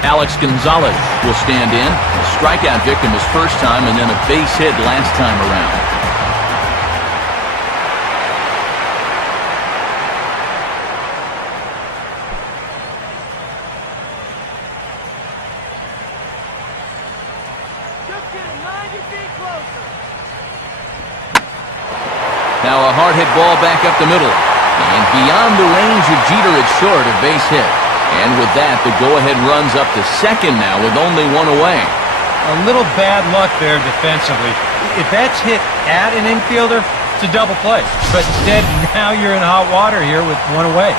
Alex Gonzalez will stand in. A strikeout victim his first time and then a base hit last time around. Just get 90 feet closer. Now a hard hit ball back up the middle. And beyond the range of Jeter, it's short, a base hit. And with that, the go-ahead runs up to second now with only one away. A little bad luck there defensively. If that's hit at an infielder, it's a double play. But instead, now you're in hot water here with one away.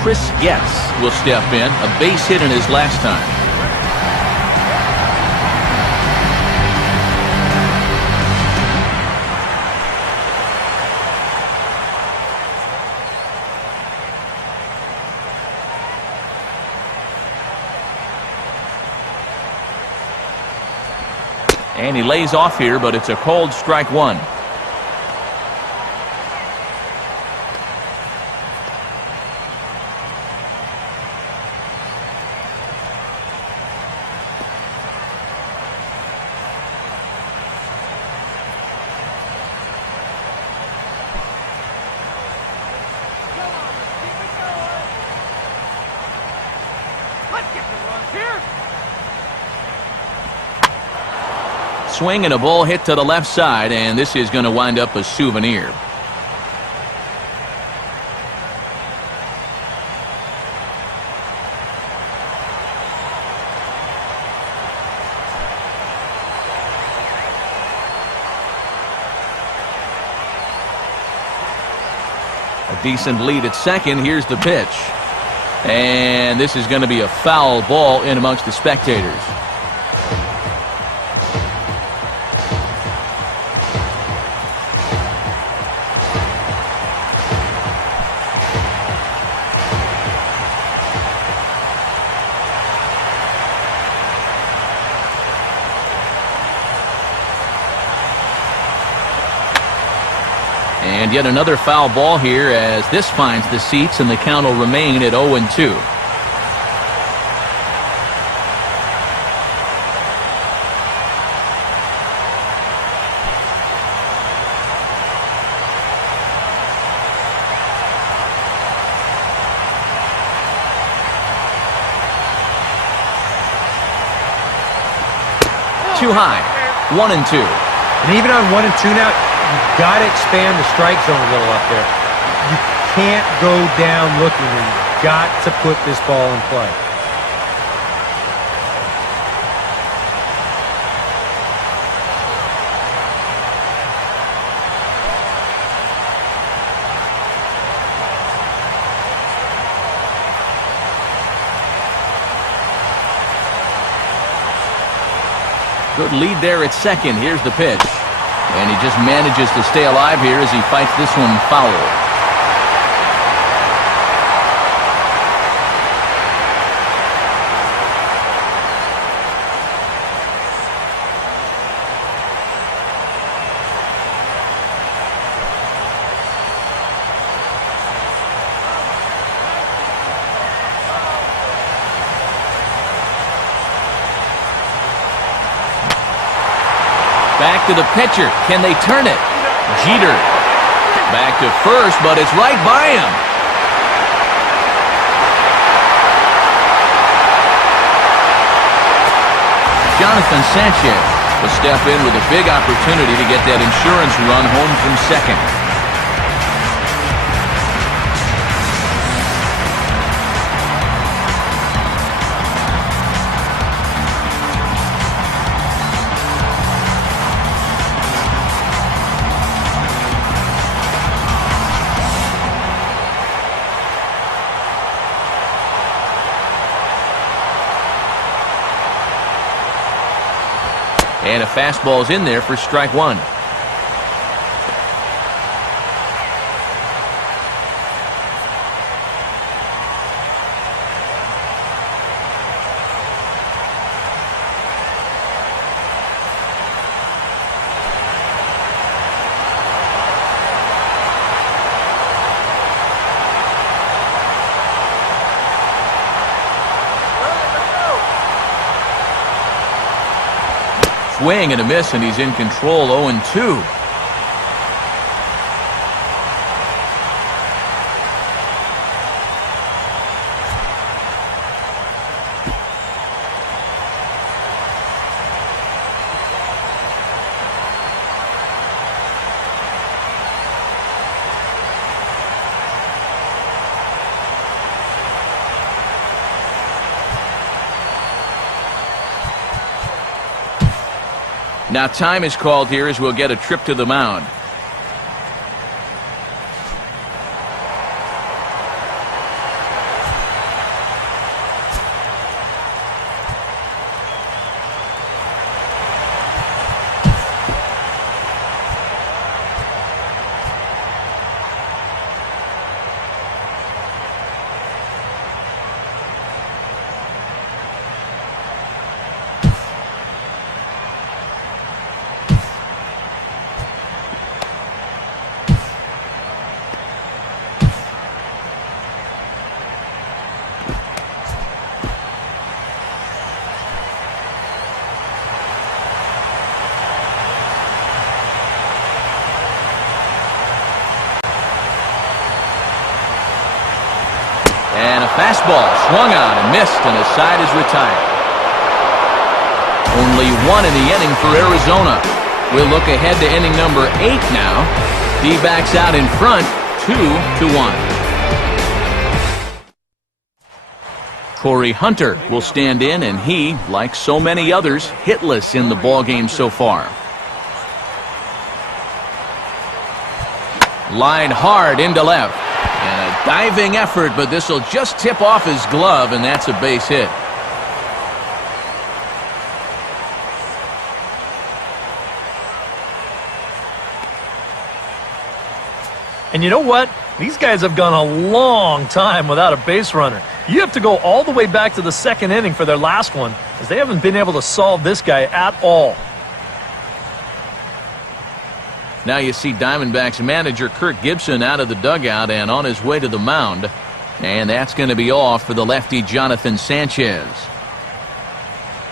Chris Getz will step in, a base hit in his last time. And he lays off here, but it's a cold strike one. Let's get the runs here. Swing and a ball hit to the left side, and this is going to wind up a souvenir. A decent lead at second. Here's the pitch. And this is going to be a foul ball in amongst the spectators. And yet another foul ball here as this finds the seats, and the count will remain at 0-2. Too high. 1-2. And even on 1-2 now, you've got to expand the strike zone a little up there. You can't go down looking. You've got to put this ball in play. Good lead there at second. Here's the pitch. And he just manages to stay alive here as he fights this one foul. Back to the pitcher. Can they turn it? Jeter. Back to first, but it's right by him. Jonathan Sanchez will step in with a big opportunity to get that insurance run home from second. And a fastball's in there for strike one. Swing and a miss, and he's in control. 0-2. Now time is called here as we'll get a trip to the mound. And a fastball swung on and missed, and his side is retired. Only one in the inning for Arizona. We'll look ahead to inning number 8 now. D-backs out in front, 2-1. Corey Hunter will stand in, and he, like so many others, hitless in the ballgame so far. Line hard into left. And a diving effort, but this will just tip off his glove, and that's a base hit. And you know what? These guys have gone a long time without a base runner. You have to go all the way back to the second inning for their last one, as they haven't been able to solve this guy at all. Now you see Diamondbacks manager Kirk Gibson out of the dugout and on his way to the mound. And that's going to be off for the lefty Jonathan Sanchez.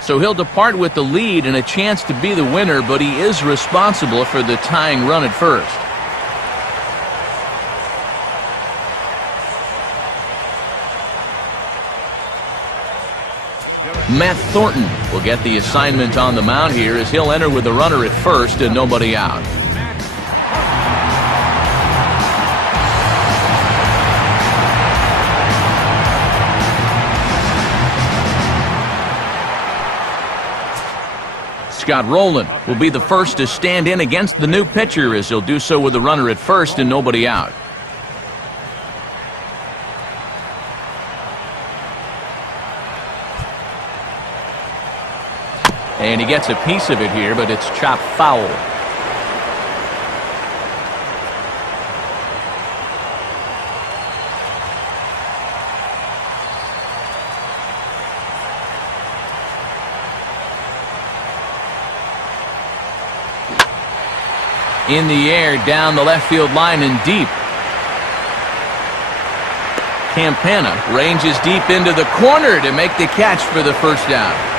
So he'll depart with the lead and a chance to be the winner, but he is responsible for the tying run at first. Matt Thornton will get the assignment on the mound here as he'll enter with a runner at first and nobody out. Scott Rowland will be the first to stand in against the new pitcher as he'll do so with a runner at first and nobody out. And he gets a piece of it here, but it's chopped foul. In the air, down the left field line and deep. Campana ranges deep into the corner to make the catch for the first out.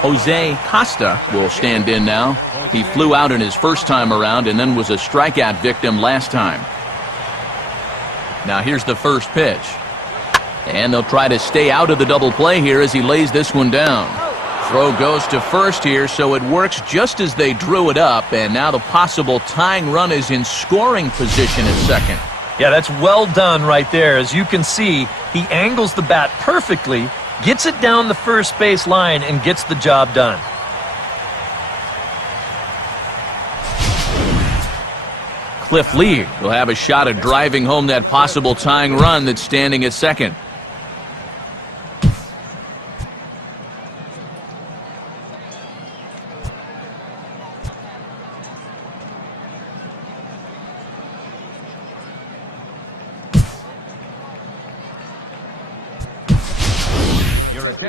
Jose Costa will stand in now. He flew out in his first time around and then was a strikeout victim last time. Now here's the first pitch. And they'll try to stay out of the double play here as he lays this one down. Throw goes to first here, so it works just as they drew it up, and now the possible tying run is in scoring position at second. Yeah, that's well done right there. As you can see, he angles the bat perfectly, gets it down the first base line, and gets the job done. Cliff Lee will have a shot at driving home that possible tying run that's standing at second.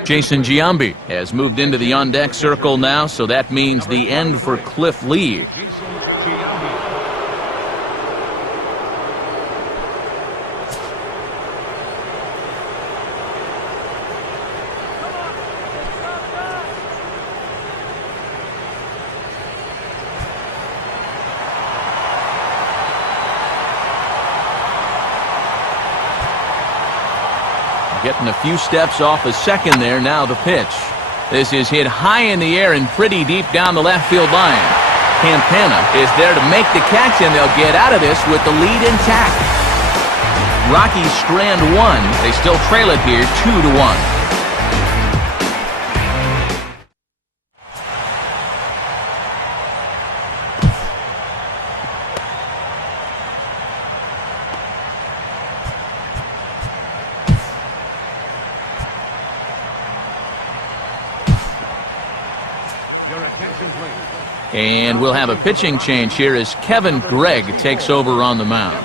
Jason Giambi has moved into the on-deck circle now, so that means the end for Cliff Lee. Getting a few steps off a second there. Now the pitch. This is hit high in the air and pretty deep down the left field line. Campana is there to make the catch, and they'll get out of this with the lead intact. Rockies strand one. They still trail it here 2-1. And we'll have a pitching change here as Kevin Gregg takes over on the mound.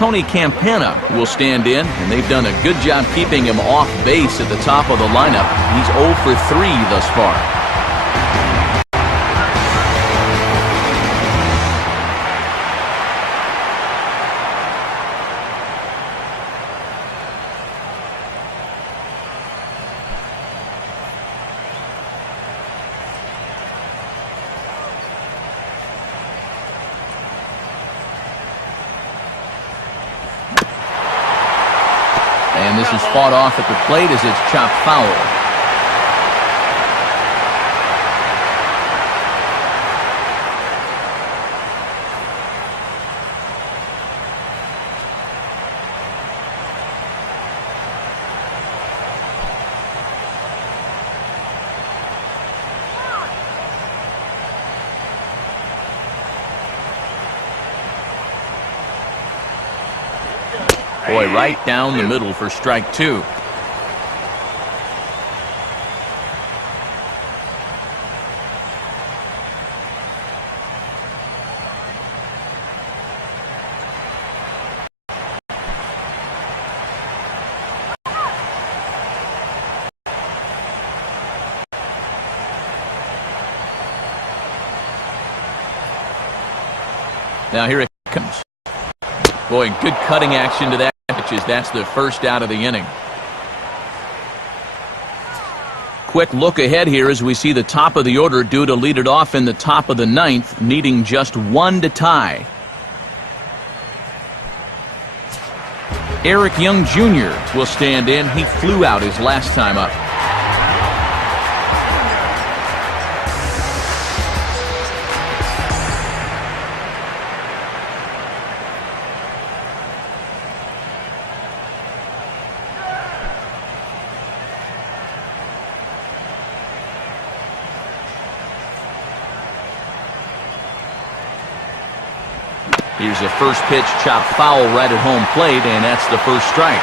Tony Campana will stand in, and they've done a good job keeping him off base at the top of the lineup. He's 0 for 3 thus far. And this is fought off at the plate as it's chopped foul. Boy, right down the middle for strike 2. Now here it comes. Boy, good cutting action to that pitch as that's the first out of the inning. Quick look ahead here as we see the top of the order due to lead it off in the top of the 9th, needing just 1 to tie. Eric Young Jr. will stand in. He flew out his last time up. Here's a first pitch chopped foul right at home plate, and that's the first strike.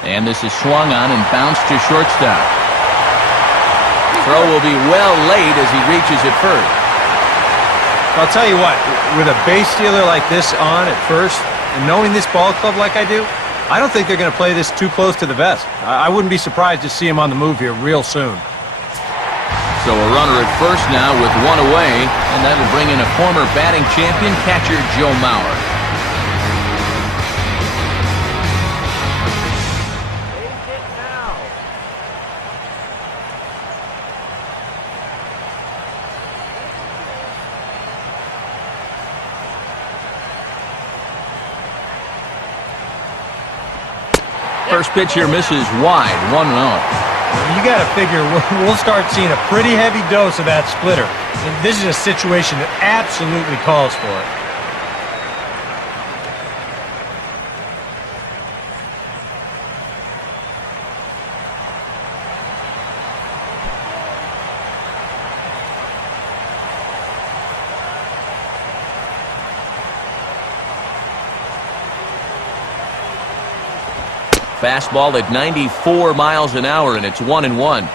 And this is swung on and bounced to shortstop. Throw will be well late as he reaches at first. I'll tell you what, with a base stealer like this on at first, and knowing this ball club like I do, I don't think they're going to play this too close to the vest. I wouldn't be surprised to see him on the move here real soon. So a runner at first now with 1 away, and that'll bring in a former batting champion, catcher Joe Mauer. First pitch here misses wide, 1-0. You got to figure we'll start seeing a pretty heavy dose of that splitter. And this is a situation that absolutely calls for it. Fastball at 94 miles an hour, and it's 1-1.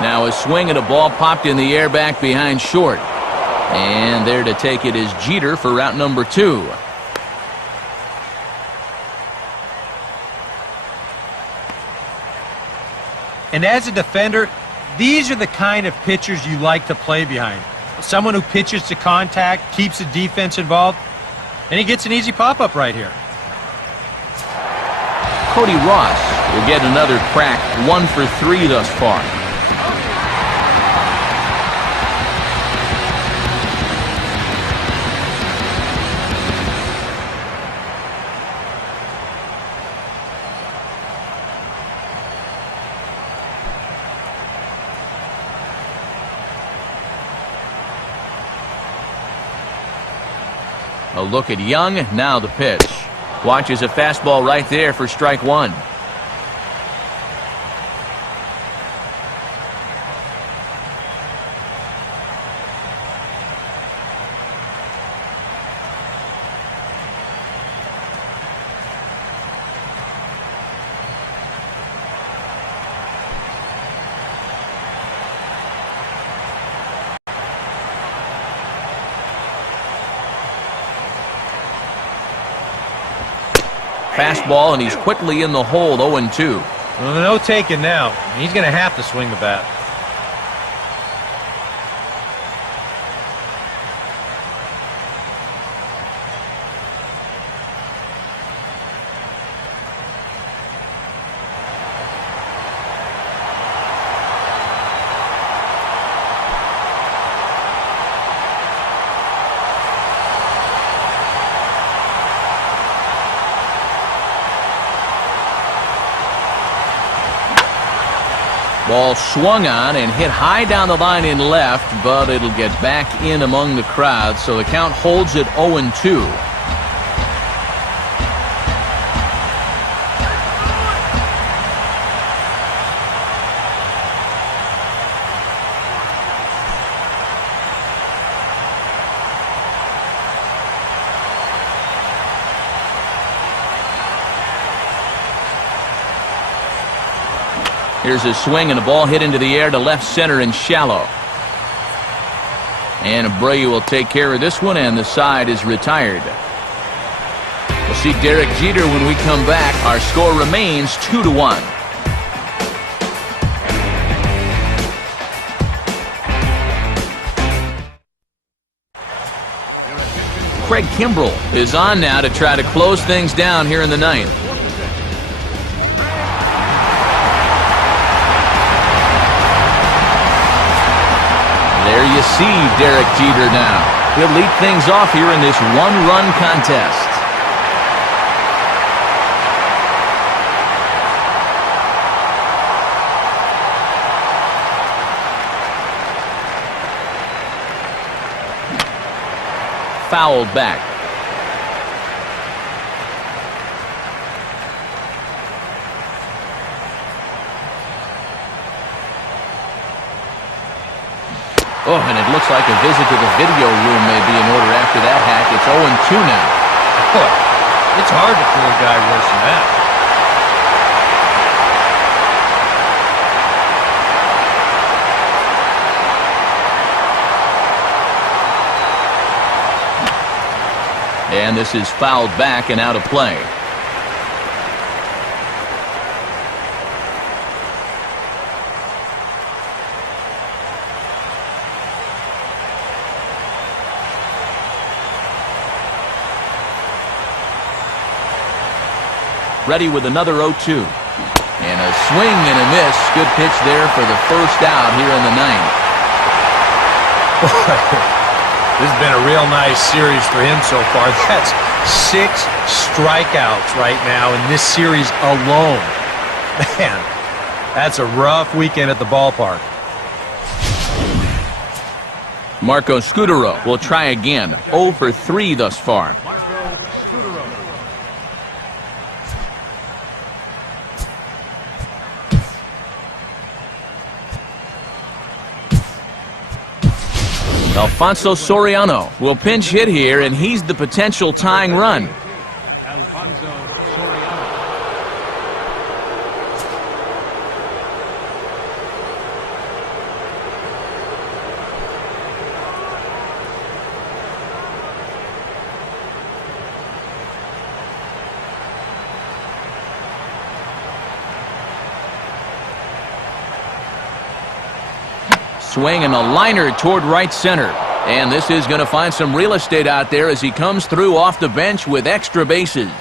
Now a swing and a ball popped in the air back behind short. And there to take it is Jeter for route number 2. And as a defender, these are the kind of pitchers you like to play behind. Someone who pitches to contact, keeps the defense involved, and he gets an easy pop-up right here. Cody Ross will get another crack, 1 for 3 thus far. A look at Young, now the pitch. Watches a fastball right there for strike 1. Fastball, and he's quickly in the hole, 0-2. Well, no taking now. He's going to have to swing the bat. Ball swung on and hit high down the line in left, but it'll get back in among the crowd, so the count holds at 0-2. Here's a swing and a ball hit into the air to left center and shallow. And Abreu will take care of this one, and the side is retired. We'll see Derek Jeter when we come back. Our score remains 2-1. Craig Kimbrell is on now to try to close things down here in the ninth. There you see Derek Jeter now. He'll lead things off here in this one-run contest. Fouled back. Oh, and it looks like a visit to the video room may be in order after that hack. It's 0-2 now. Boy, it's hard to fool a guy worse than that. And this is fouled back and out of play. Ready with another 0-2. And a swing and a miss. Good pitch there for the first out here in the ninth. This has been a real nice series for him so far. That's 6 strikeouts right now in this series alone. Man, that's a rough weekend at the ballpark. Marco Scutaro will try again. 0 for 3 thus far. Alfonso Soriano will pinch hit here, and he's the potential tying run. Alfonso Soriano. Swing and a liner toward right center. And this is going to find some real estate out there as he comes through off the bench with extra bases.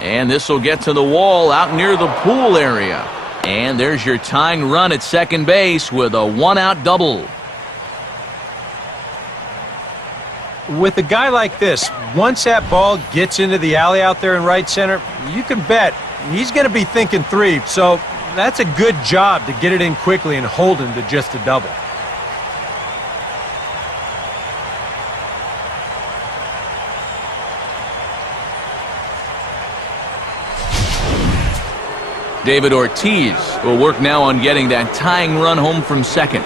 And this will get to the wall out near the pool area. And there's your tying run at second base with a one-out double. With a guy like this, once that ball gets into the alley out there in right center, you can bet he's going to be thinking three. So that's a good job to get it in quickly and hold him to just a double. David Ortiz will work now on getting that tying run home from second.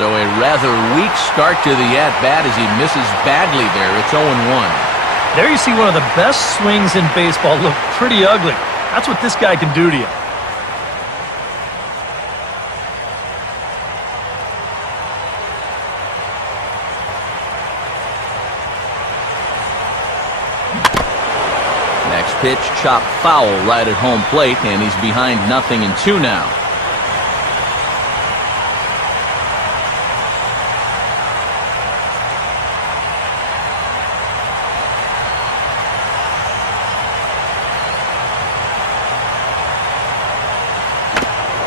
So a rather weak start to the at-bat as he misses badly there. It's 0-1. There you see one of the best swings in baseball look pretty ugly. That's what this guy can do to you. Next pitch, chopped foul right at home plate, and he's behind 0-2 now.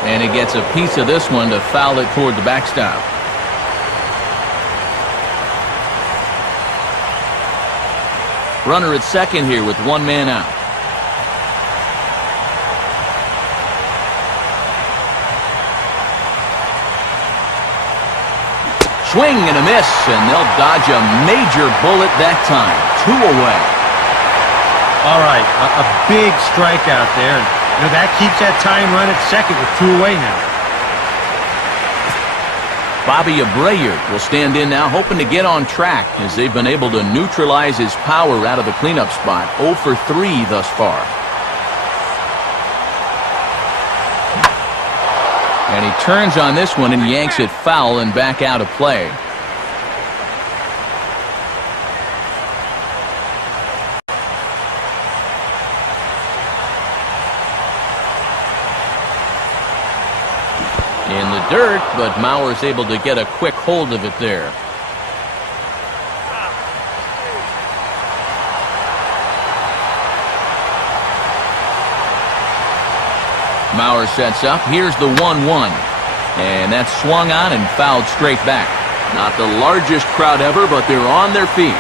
And he gets a piece of this one to foul it toward the backstop. Runner at second here with one man out. Swing and a miss, and they'll dodge a major bullet that time. 2 away. All right, a big strikeout there. And, that keeps that tying run at second with 2 away now. Bobby Abreu will stand in now, hoping to get on track as they've been able to neutralize his power out of the cleanup spot. 0 for 3 thus far. And he turns on this one and yanks it foul and back out of play. In the dirt, but Mauer's able to get a quick hold of it there. Mauer sets up. Here's the 1-1. And that's swung on and fouled straight back. Not the largest crowd ever, but they're on their feet.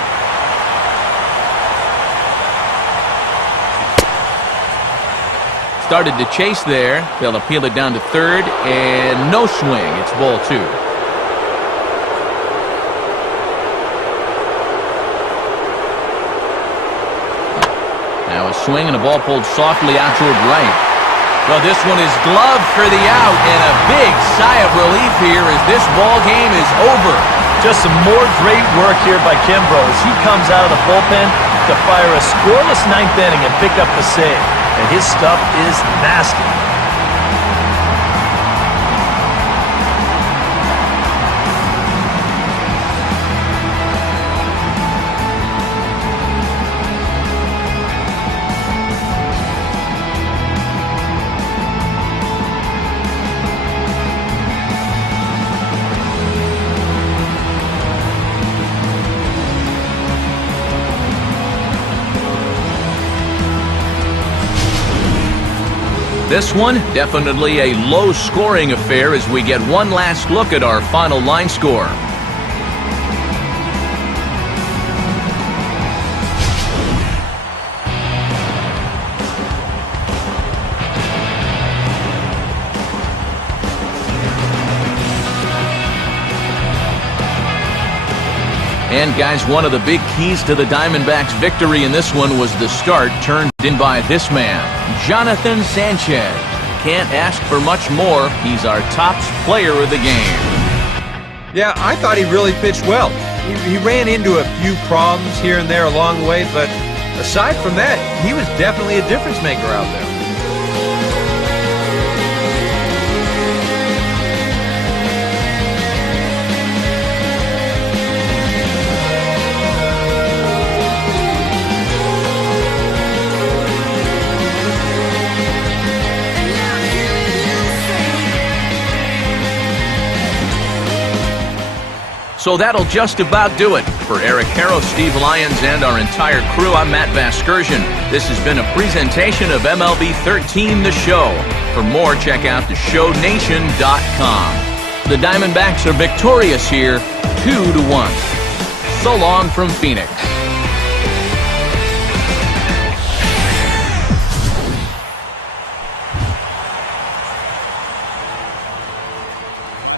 Started to chase there. They'll appeal it down to third, and no swing. It's ball 2. Now a swing and a ball pulled softly out toward right. Well, this one is gloved for the out, and a big sigh of relief here as this ball game is over. Just some more great work here by Kimbrough as he comes out of the bullpen to fire a scoreless 9th inning and pick up the save. And his stuff is nasty. This one, definitely a low-scoring affair as we get one last look at our final line score. And guys, one of the big keys to the Diamondbacks' victory in this one was the start turned in by this man, Jonathan Sanchez. Can't ask for much more. He's our top player of the game. Yeah, I thought he really pitched well. He ran into a few problems here and there along the way, but aside from that, he was definitely a difference maker out there. So that'll just about do it. For Eric Harrow, Steve Lyons, and our entire crew, I'm Matt Vasgersian. This has been a presentation of MLB 13 The Show. For more, check out theshownation.com. The Diamondbacks are victorious here, 2-1. So long from Phoenix.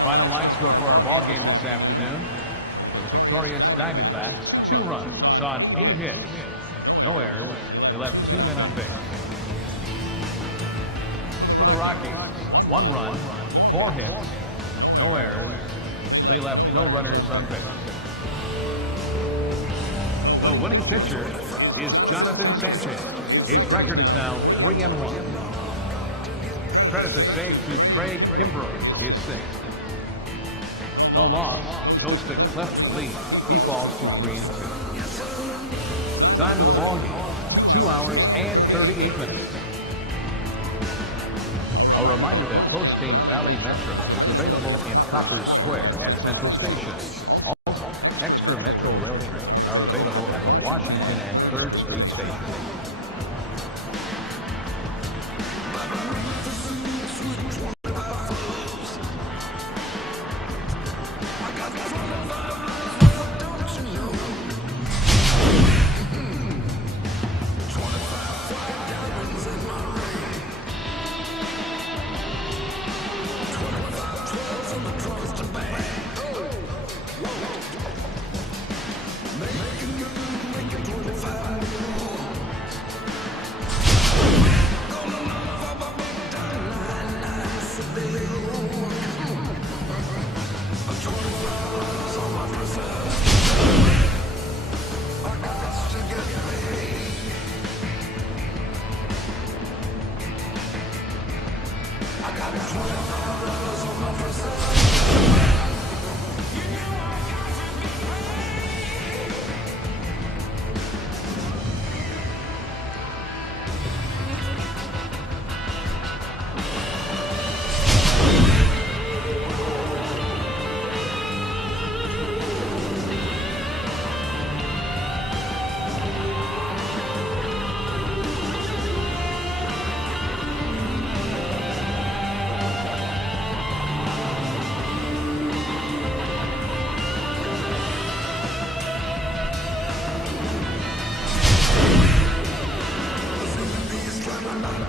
Final line score for our ball game this afternoon. For the victorious Diamondbacks, 2 runs on 8 hits. No errors. They left 2 men on base. For the Rockies, 1 run, 4 hits, no errors. They left no runners on base. The winning pitcher is Jonathan Sanchez. His record is now 3-1. Credit the save to Craig Kimbrough, his 6th. The loss goes to Cliff Lee. He falls to 3-2. Time of the ball game, 2 hours and 38 minutes. A reminder that post-game Valley Metro is available in Copper Square at Central Station. Also, extra Metro rail trains are available at the Washington and 3rd Street stations.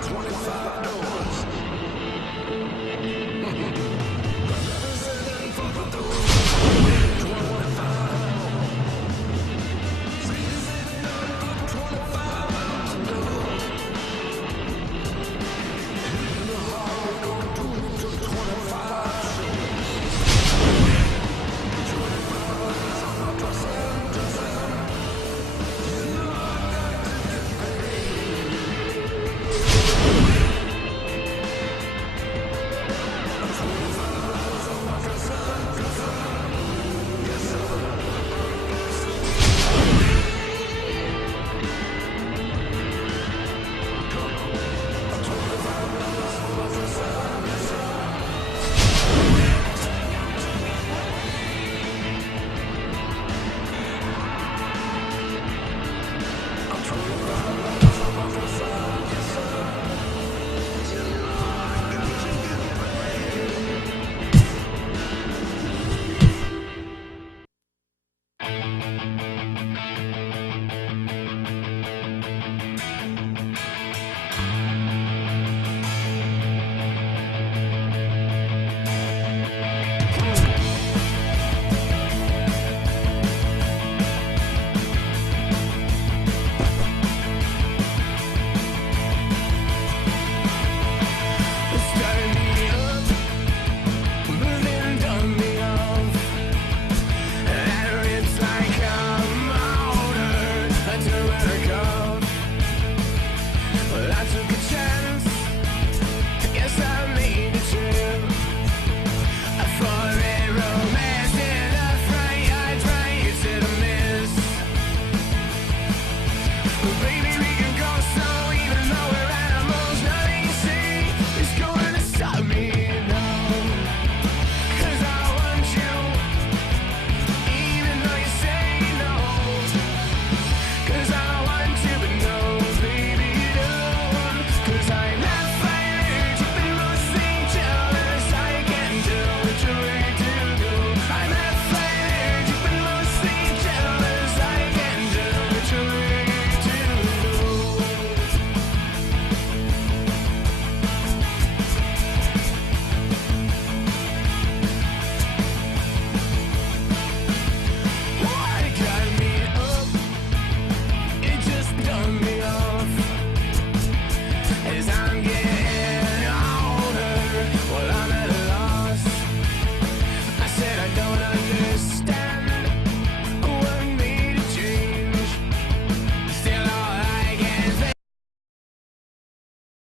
Twenty-five.